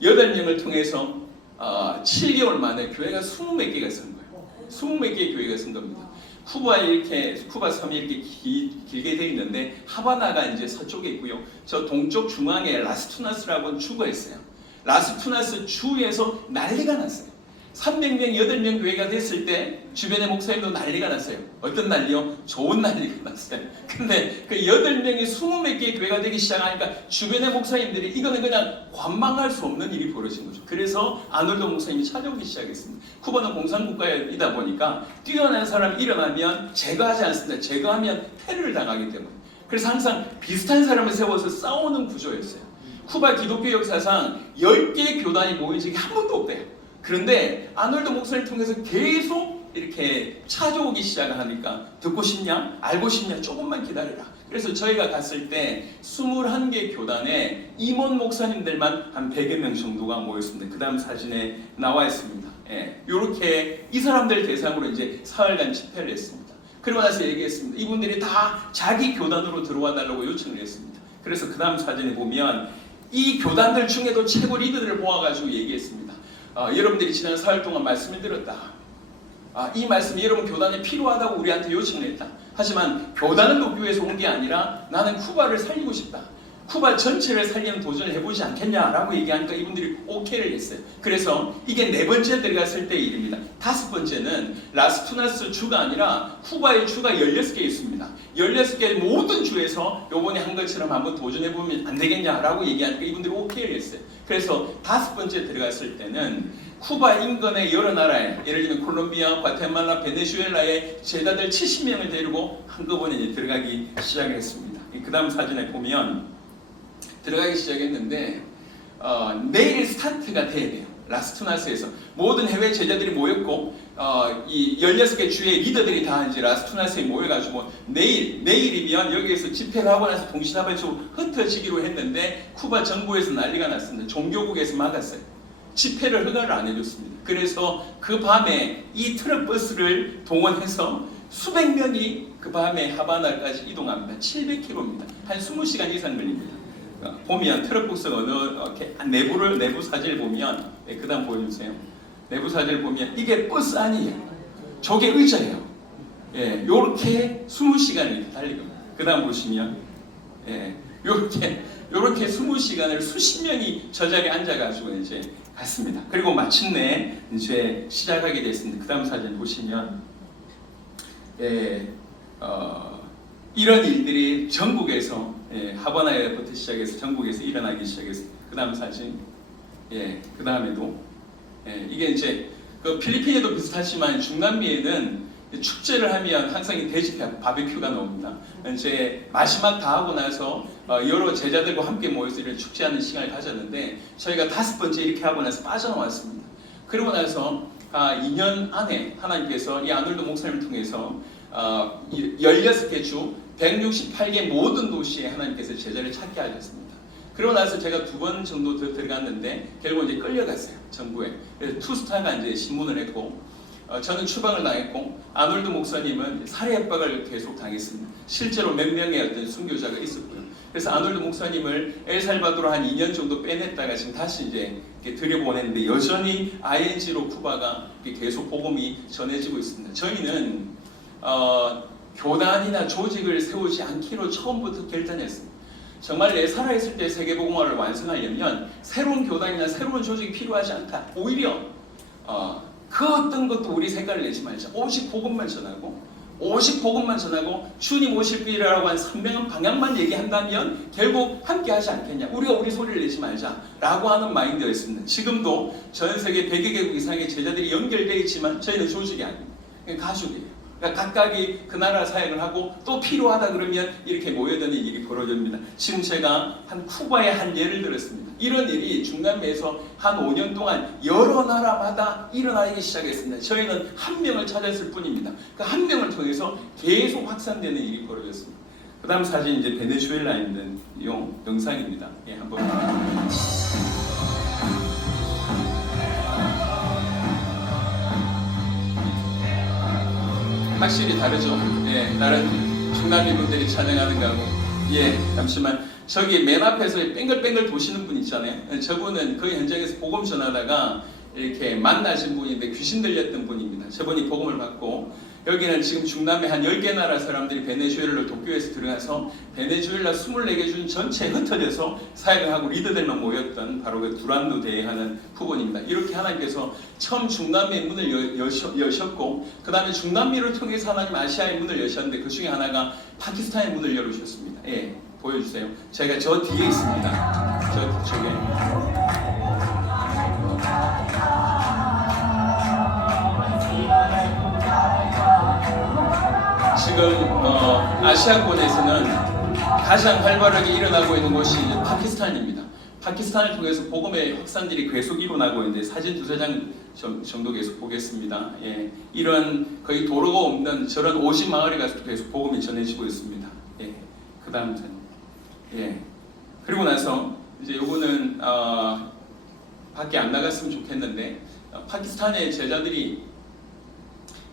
8명을 통해서 7개월 만에 교회가 20몇 개가 선 거예요. 20몇 개의 교회가 선 겁니다. 쿠바 섬이 이렇게 길게 되어 있는데 하바나가 이제 서쪽에 있고요. 저 동쪽 중앙에 라스투나스라고 주가 있어요. 라스투나스 주에서 난리가 났어요. 300명, 8명 교회가 됐을 때 주변의 목사님도 난리가 났어요. 어떤 난리요? 좋은 난리가 났어요. 근데 그 8명이 20몇 개의 교회가 되기 시작하니까 주변의 목사님들이 이거는 그냥 관망할 수 없는 일이 벌어진 거죠. 그래서 아놀드 목사님이 찾아오기 시작했습니다. 쿠바는 공산국가이다 보니까 뛰어난 사람이 일어나면 제거하지 않습니다. 제거하면 테러를 당하기 때문에. 그래서 항상 비슷한 사람을 세워서 싸우는 구조였어요. 쿠바 기독교 역사상 10개의 교단이 모인 적이 한 번도 없대요. 그런데 아놀드 목사를 통해서 계속 이렇게 찾아오기 시작하니까 듣고 싶냐? 알고 싶냐? 조금만 기다려라. 그래서 저희가 갔을 때 21개 교단에 임원 목사님들만 한 100여 명 정도가 모였습니다. 그 다음 사진에 나와 있습니다. 이렇게 이 사람들 대상으로 이제 사흘간 집회를 했습니다. 그러고 나서 얘기했습니다. 이분들이 다 자기 교단으로 들어와 달라고 요청을 했습니다. 그래서 그 다음 사진에 보면 이 교단들 중에도 최고 리더들을 모아가지고 얘기했습니다. 여러분들이 지난 사흘 동안 말씀을 들었다. 이 말씀이 여러분 교단에 필요하다고 우리한테 요청을 했다. 하지만 교단을 돕기 위해서 온 게 아니라 나는 쿠바를 살리고 싶다. 쿠바 전체를 살리는 도전을 해보지 않겠냐라고 얘기하니까 이분들이 오케이를 했어요. 그래서 이게 4번째 들어갔을 때의 일입니다. 5번째는 라스투나스 주가 아니라 쿠바의 주가 16개 있습니다. 16개 모든 주에서 요번에 한 것처럼 한번 도전해보면 안 되겠냐라고 얘기하니까 이분들이 오케이를 했어요. 그래서 5번째 들어갔을 때는 쿠바 인근의 여러 나라에 예를 들면 콜롬비아, 과테말라, 베네수엘라의 제자들 70명을 데리고 한꺼번에 들어가기 시작을 했습니다. 그 다음 사진에 보면 들어가기 시작했는데 내일 스타트가 돼야 돼요. 라스투나스에서 모든 해외 제자들이 모였고 이 16개 주의 리더들이 다 이제 라스투나스에 모여가지고 내일이면 여기에서 집회를 하고 나서 동시다발적으로 흩어지기로 했는데 쿠바 정부에서 난리가 났습니다. 종교국에서 막았어요. 집회를 허가를 안 해줬습니다. 그래서 그 밤에 이 트럭 버스를 동원해서 수백 명이 그 밤에 하바나까지 이동합니다. 700km입니다. 한 20시간 이상 걸립니다. 보면 트럭버스 내부 사진을 보면 그다음 보여주세요. 내부 사진을 보면 이게 버스 아니에요. 저게 의자예요. 예, 요렇게 20시간이 달리겁니다. 그다음 보시면 요렇게 20시간을 수십 명이 저 자리에 앉아가지고 이제 갔습니다. 그리고 마침내 이제 시작하게 됐습니다. 그다음 사진 보시면 이런 일들이 전국에서 하바나에부터 시작해서 전국에서 일어나기 시작했습니다. 그다음 사진, 그 다음에도 이게 이제 그 필리핀에도 비슷하지만 중남미에는 축제를 하면 항상 이 돼지 바비큐가 나옵니다. 이제 마지막 다 하고 나서 여러 제자들과 함께 모여서 이런 축제하는 시간을 가졌는데 저희가 5번째 이렇게 하고 나서 빠져나왔습니다. 그러고 나서 2년 안에 하나님께서 이 아놀드 목사님을 통해서 16개 주 168개 모든 도시에 하나님께서 제자를 찾게 하셨습니다. 그러고 나서 제가 2번 정도 더 들어갔는데 결국 이제 끌려갔어요. 정부에. 그래서 투스타가 이제 신문을 했고 저는 추방을 당했고 아놀드 목사님은 살해 협박을 계속 당했습니다. 실제로 몇 명의 어떤 순교자가 있었고요. 그래서 아놀드 목사님을 엘살바도르 한 2년 정도 빼냈다가 지금 다시 이제 들여보냈는데 여전히 ING로 쿠바가 계속 복음이 전해지고 있습니다. 저희는 교단이나 조직을 세우지 않기로 처음부터 결단했습니다. 정말 내 살아있을 때 세계복음화를 완성하려면 새로운 교단이나 새로운 조직이 필요하지 않다. 오히려 그 어떤 것도 우리 색깔을 내지 말자. 오직 복음만 전하고 주님 오실 거라고 한 선명한 방향만 얘기한다면 결국 함께 하지 않겠냐. 우리가 우리 소리를 내지 말자라고 하는 마인드였습니다. 지금도 전 세계 100여 개국 이상의 제자들이 연결되어 있지만 저희는 조직이 아닙니다. 가족이에요. 그러니까 각각이 그 나라 사역을 하고 또 필요하다 그러면 이렇게 모여드는 일이 벌어집니다. 지금 제가 한 쿠바의 한 예를 들었습니다. 이런 일이 중남미에서 한 5년 동안 여러 나라마다 일어나기 시작했습니다. 저희는 한 명을 찾았을 뿐입니다. 그 한 명을 통해서 계속 확산되는 일이 벌어졌습니다. 그 다음 사진 이제 베네수엘라에 있는 영상입니다. 한번 확실히 다르죠. 다른 중남미 분들이 찬양하는 거하고. 잠시만. 저기 맨 앞에서 뺑글뺑글 도시는 분 있잖아요. 저분은 그 현장에서 복음 전하다가 이렇게 만나신 분인데 귀신 들렸던 분입니다. 저분이 복음을 받고 여기는 지금 중남미 한 10개 나라 사람들이 베네수엘라 도쿄에서 들어가서 베네수엘라 24개 주 전체에 흩어져서 사역을 하고 리더들만 모였던 바로 그 두란노 대회하는 부분입니다. 이렇게 하나님께서 처음 중남미의 문을 여셨고 그 다음에 중남미를 통해서 하나님 아시아의 문을 여셨는데 그 중에 하나가 파키스탄의 문을 열어주셨습니다. 보여주세요. 제가 저 뒤에 있습니다. 저 뒤쪽에. 지금 아시아권에서는 가장 활발하게 일어나고 있는 곳이 파키스탄입니다. 파키스탄을 통해서 복음의 확산들이 계속 일어나고 있는데 사진 2-3장 정도 계속 보겠습니다. 이런 거의 도로가 없는 저런 오지 마을에 가서 계속 복음이 전해지고 있습니다. 그 다음 사진. 그리고 나서 이제 요거는 밖에 안 나갔으면 좋겠는데 파키스탄의 제자들이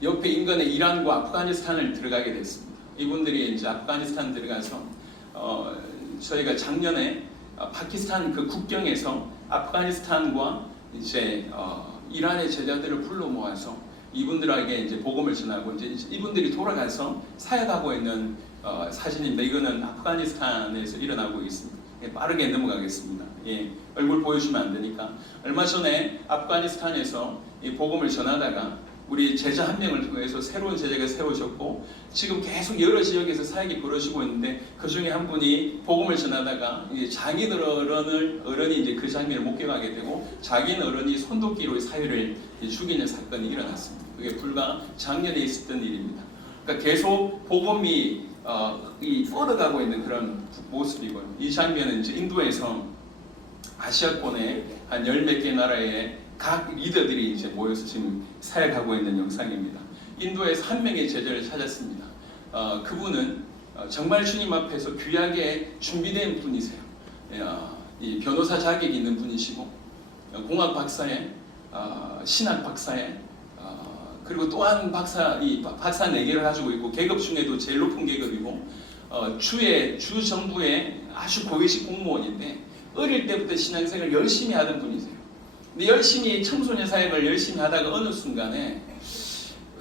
옆에 인근의 이란과 아프가니스탄을 들어가게 됐습니다. 이분들이 이제 아프가니스탄 들어가서 저희가 작년에 파키스탄 그 국경에서 아프가니스탄과 이제 이란의 제자들을 불러 모아서 이분들에게 이제 복음을 전하고 이제 이분들이 돌아가서 사역하고 있는 사진입니다. 이거는 아프가니스탄에서 일어나고 있습니다. 빠르게 넘어가겠습니다. 얼굴 보여주면 안 되니까. 얼마 전에 아프가니스탄에서 이 복음을 전하다가 우리 제자 한 명을 통해서 새로운 제자가 세워졌고 지금 계속 여러 지역에서 사역이 벌어지고 있는데 그 중에 한 분이 복음을 전하다가 장인 어른이 이제 그 장면을 목격하게 되고 장인 어른이 손도끼로 사회를 죽이는 사건이 일어났습니다. 그게 불과 작년에 있었던 일입니다. 그러니까 계속 복음이 뻗어가고 있는 그런 모습이고요. 이 장면은 이제 인도에서 아시아권의 한 10몇 개 나라의 각 리더들이 이제 모여서 지금 사역하고 있는 영상입니다. 인도에서 한 명의 제자를 찾았습니다. 그분은 정말 주님 앞에서 귀하게 준비된 분이세요. 이 변호사 자격이 있는 분이시고 공학 박사에 신학 박사에 그리고 또한 박사 4개를 가지고 있고 계급 중에도 제일 높은 계급이고 주 정부의 아주 고위직 공무원인데 어릴 때부터 신앙생활을 열심히 하던 분이세요. 근데 열심히 청소년 사역을 열심히 하다가 어느 순간에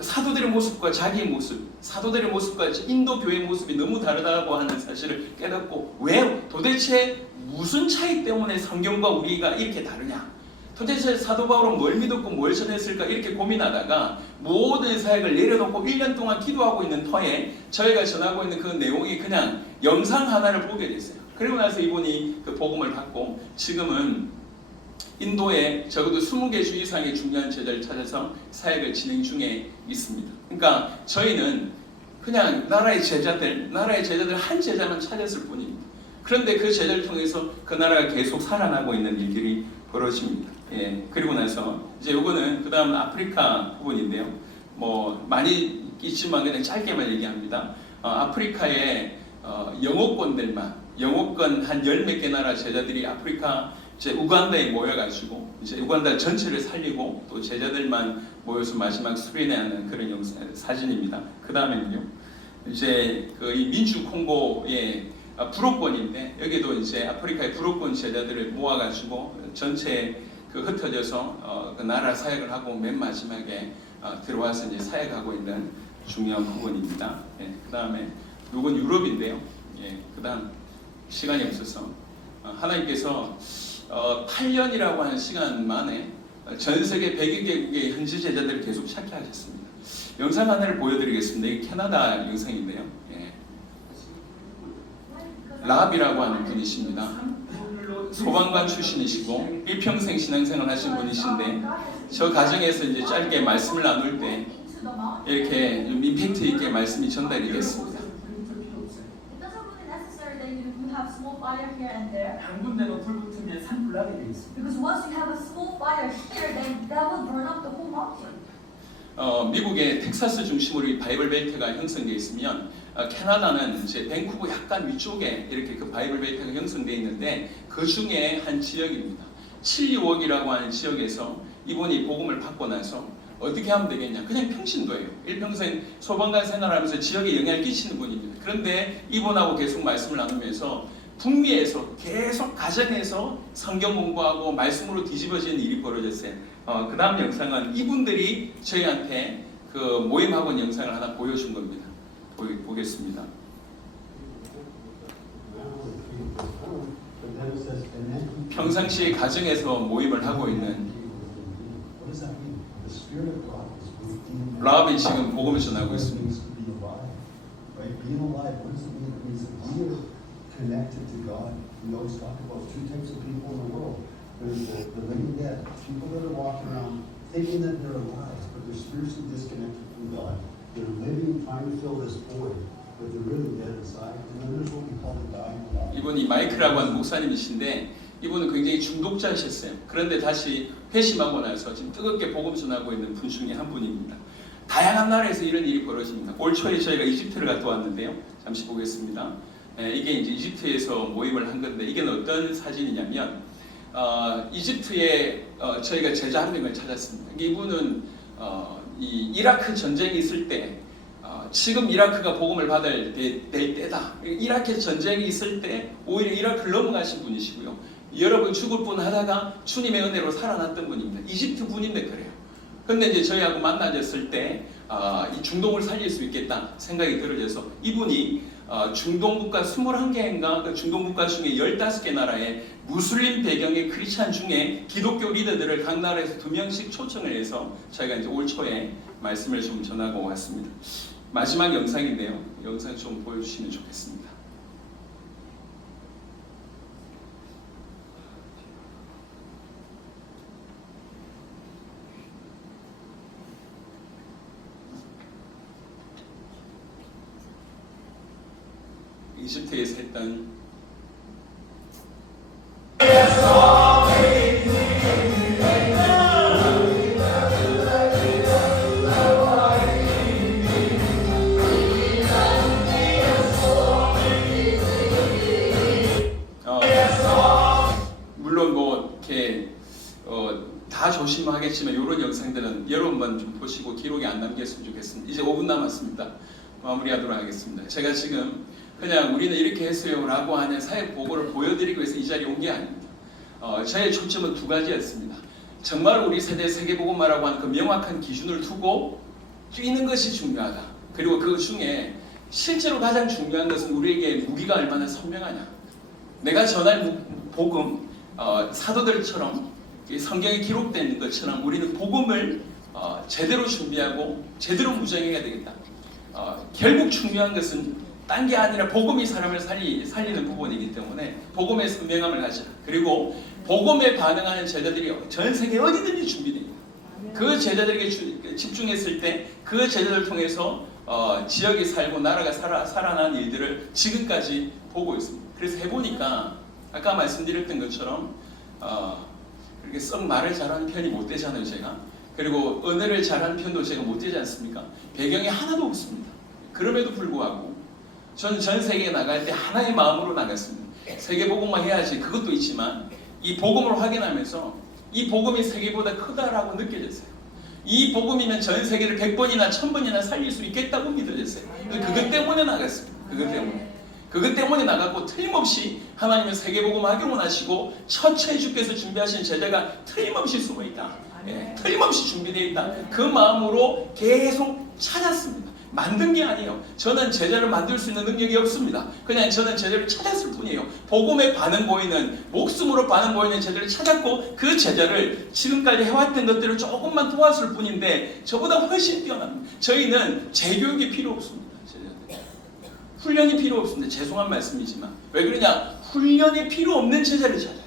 사도들의 모습과 자기의 모습, 사도들의 모습과 인도 교회의 모습이 너무 다르다고 하는 사실을 깨닫고 왜 도대체 무슨 차이 때문에 성경과 우리가 이렇게 다르냐? 도대체 사도 바울은 뭘 믿었고 뭘 전했을까 이렇게 고민하다가 모든 사역을 내려놓고 1년 동안 기도하고 있는 터에 저희가 전하고 있는 그 내용이 그냥 영상 하나를 보게 됐어요. 그리고 나서 이분이 그 복음을 받고 지금은 인도에 적어도 20개 주 이상의 중요한 제자를 찾아서 사역을 진행 중에 있습니다. 그러니까 저희는 그냥 나라의 제자들 한 제자만 찾았을 뿐입니다. 그런데 그 제자를 통해서 그 나라가 계속 살아나고 있는 일들이 벌어집니다. 예, 그리고 나서 이제 요거는 그 다음 아프리카 부분인데요. 뭐 많이 있지만 그냥 짧게만 얘기합니다. 아프리카의 영어권 한 10몇 개 나라 제자들이 아프리카 이제 우간다에 모여가지고 이제 우간다 전체를 살리고 또 제자들만 모여서 마지막 수련회하는 그런 사진입니다. 그 다음에는요, 이제 그 이 민주 콩고의 불호권인데 여기도 이제 아프리카의 불호권 제자들을 모아가지고 전체 그 흩어져서 그 나라 사역을 하고 맨 마지막에 들어와서 이제 사역하고 있는 중요한 부분입니다. 예, 그 다음에 이건 유럽인데요. 예, 그 다음 시간이 없어서 하나님께서 8년이라고 하는 시간 만에 전 세계 100여 개국의 현지 제자들을 계속 찾게 하셨습니다. 영상 하나를 보여드리겠습니다. 이게 캐나다 영상인데요. 예. 라비라고 하는 분이십니다. 소방관 출신이시고 일평생 신앙생활 하신 분이신데 저 가정에서 이제 짧게 말씀을 나눌 때 이렇게 좀 임팩트 있게 말씀이 전달이 됐습니다. have small fire here and there. 한 군데로 불 붙으면 산불나게 돼 있습니다. Because once you have a small fire here, then that will burn up the whole mountain. 미국의 텍사스 중심으로 이 바이블 벨트가 형성되어 있으면 캐나다는 이제 밴쿠버 약간 위쪽에 이렇게 그 바이블 벨트가 형성되어 있는데 그 중에 한 지역입니다. 칠리웍이라고 하는 지역에서 이분이 복음을 받고 나서 어떻게 하면 되겠냐? 그냥 평신도예요. 일평생 소방관 생활하면서 지역에 영향을 끼치는 분입니다. 그런데 이분하고 계속 말씀을 나누면서 북미에서 계속 가정에서 성경 공부하고 말씀으로 뒤집어지는 일이 벌어졌어요. 그 다음 영상은 이분들이 저희한테 그 모임학원 영상을 하나 보여준 겁니다. 보겠습니다. 평상시에 가정에서 모임을 하고 있는 라비 지금 복음을 전하고 있습니다. Connected to God. We always talk about two types of people in the world. There's the living dead, people that are walking around thinking that they're alive, but they're spiritually disconnected from God. They're living, trying to fill this void, but they're really dead inside. And then there's what we call the dying alive. 이분이 마이크라고 하는 목사님이신데 이분은 굉장히 중독자셨어요. 그런데 다시 회심하고 나서 지금 뜨겁게 복음 전하고 있는 분 중에 한 분입니다. 다양한 나라에서 이런 일이 벌어집니다. 올 초에 저희가 이집트를 갔다 왔는데요. 잠시 보겠습니다. 이게 이제 이집트에서 모임을 한 건데 이게 어떤 사진이냐면 이집트에 저희가 제자 한 명을 찾았습니다. 이분은 이 이라크 전쟁이 있을 때 지금 이라크가 복음을 받을 때다. 이라크 전쟁이 있을 때 오히려 이라크를 넘어가신 분이시고요. 여러분 죽을 뻔 하다가 주님의 은혜로 살아났던 분입니다. 이집트 분인데 그래요. 근데 이제 저희하고 만나졌을 때 이 중동을 살릴 수 있겠다 생각이 들어져서 이분이 중동 국가 21개인가 그 중동 국가 중에 15개 나라의 무슬림 배경의 크리스찬 중에 기독교 리더들을 각 나라에서 2명씩 초청을 해서 저희가 이제 올 초에 말씀을 좀 전하고 왔습니다. 마지막 영상인데요. 영상 좀 보여주시면 좋겠습니다. 이집트에서 했던 물론 뭐 이렇게 다 조심하겠지만 이런 영상들은 여러분만 좀 보시고 기록에 안 남겼으면 좋겠습니다. 이제 5분 남았습니다. 마무리하도록 하겠습니다. 제가 지금 그냥 우리는 이렇게 했어요라고 하는 사역 보고를 보여드리기 위해서 이 자리에 온 게 아닙니다. 저의 초점은 두 가지였습니다. 정말 우리 세대 세계복음화라고 하는 그 명확한 기준을 두고 뛰는 것이 중요하다. 그리고 그 중에 실제로 가장 중요한 것은 우리에게 무기가 얼마나 선명하냐. 내가 전할 복음, 사도들처럼 성경에 기록된 것처럼 우리는 복음을 제대로 준비하고 제대로 무장해야 되겠다. 결국 중요한 것은 딴 게 아니라 복음이 사람을 살리는 부분이기 때문에 복음의 선명함을 가지라. 그리고 복음에 반응하는 제자들이 전 세계 어디든지 준비됩니다. 그 제자들에게 집중했을 때 그 제자들을 통해서 지역이 살고 나라가 살아난 일들을 지금까지 보고 있습니다. 그래서 해보니까 아까 말씀드렸던 것처럼 그렇게 썩 말을 잘하는 편이 못 되잖아요, 제가. 그리고 언어를 잘하는 편도 제가 못 되지 않습니까? 배경이 하나도 없습니다. 그럼에도 불구하고 저는 전 세계에 나갈 때 하나의 마음으로 나갔습니다. 세계복음만 해야지, 그것도 있지만 이 복음을 확인하면서 이 복음이 세계보다 크다라고 느껴졌어요. 이 복음이면 전 세계를 100번이나 1000번이나 살릴 수 있겠다고 믿어졌어요. 그것 때문에 나갔습니다. 그것 때문에 나갔고, 틀림없이 하나님은 세계복음 학용원하시고 처처에 주께서 준비하신 제자가 틀림없이 숨어있다. 틀림없이 준비되어 있다. 그 마음으로 계속 찾았습니다. 만든 게 아니에요. 저는 제자를 만들 수 있는 능력이 없습니다. 그냥 저는 제자를 찾았을 뿐이에요. 복음에 반응 보이는, 목숨으로 반응 보이는 제자를 찾았고, 그 제자를 지금까지 해왔던 것들을 조금만 도왔을 뿐인데 저보다 훨씬 뛰어납니다. 저희는 재교육이 필요 없습니다. 제자들. 훈련이 필요 없습니다. 죄송한 말씀이지만. 왜 그러냐? 훈련이 필요 없는 제자를 찾아요.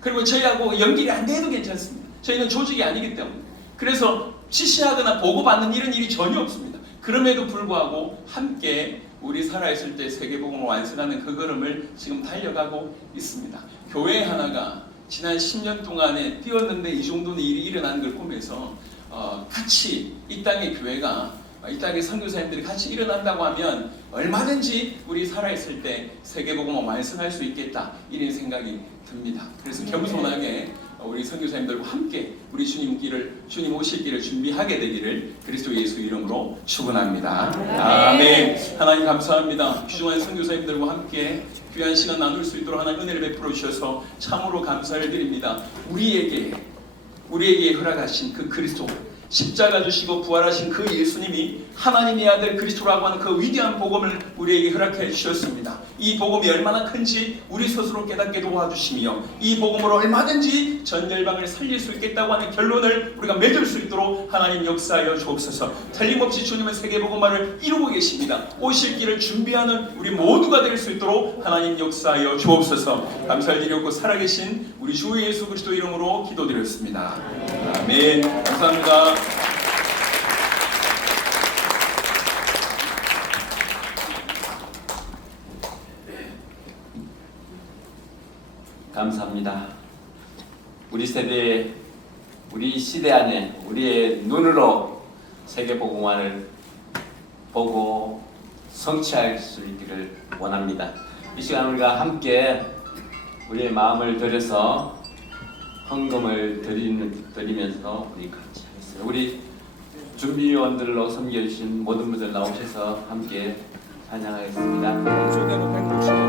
그리고 저희하고 연결이 안 돼도 괜찮습니다. 저희는 조직이 아니기 때문에. 그래서 지시하거나 보고받는 이런 일이 전혀 없습니다. 그럼에도 불구하고 함께 우리 살아있을 때 세계복음을 완성하는 그 걸음을 지금 달려가고 있습니다. 교회 하나가 지난 10년 동안에 뛰었는데 이 정도는 일이 일어나는 걸 보면서 같이 이 땅의 교회가, 이 땅의 선교사님들이 같이 일어난다고 하면 얼마든지 우리 살아있을 때 세계복음을 완성할 수 있겠다, 이런 생각이 듭니다. 그래서 겸손하게 우리 선교사님들과 함께 우리 주님 오실 길을 준비하게 되기를 그리스도 예수 이름으로 축원합니다. 아멘. 하나님 감사합니다. 귀중한 선교사님들과 함께 귀한 시간 나눌 수 있도록 하나님 은혜를 베풀어 주셔서 참으로 감사를 드립니다. 우리에게 허락하신 그 그리스도, 십자가 주시고 부활하신 그 예수님이 하나님의 아들 그리스도라고 하는 그 위대한 복음을 우리에게 허락해 주셨습니다. 이 복음이 얼마나 큰지 우리 스스로 깨닫게 도와주시며, 이 복음으로 얼마든지 전 열방을 살릴 수 있겠다고 하는 결론을 우리가 맺을 수 있도록 하나님 역사하여 주옵소서. 틀림없이 주님은 세계복음화를 이루고 계십니다. 오실 길을 준비하는 우리 모두가 될 수 있도록 하나님 역사하여 주옵소서. 감사를 드렸고 살아계신 우리 주 예수 그리스도 이름으로 기도드렸습니다. 아멘. 감사합니다. 감사합니다. 우리 세대, 우리 시대 안에 우리의 눈으로 세계복음화를 보고 성취할 수 있기를 원합니다. 이 시간 우리가 함께 우리의 마음을 들여서 헌금을 드리면서 우리 같이 하겠습니다. 우리 준비위원들로 섬겨주신 모든 분들 나오셔서 함께 찬양하겠습니다.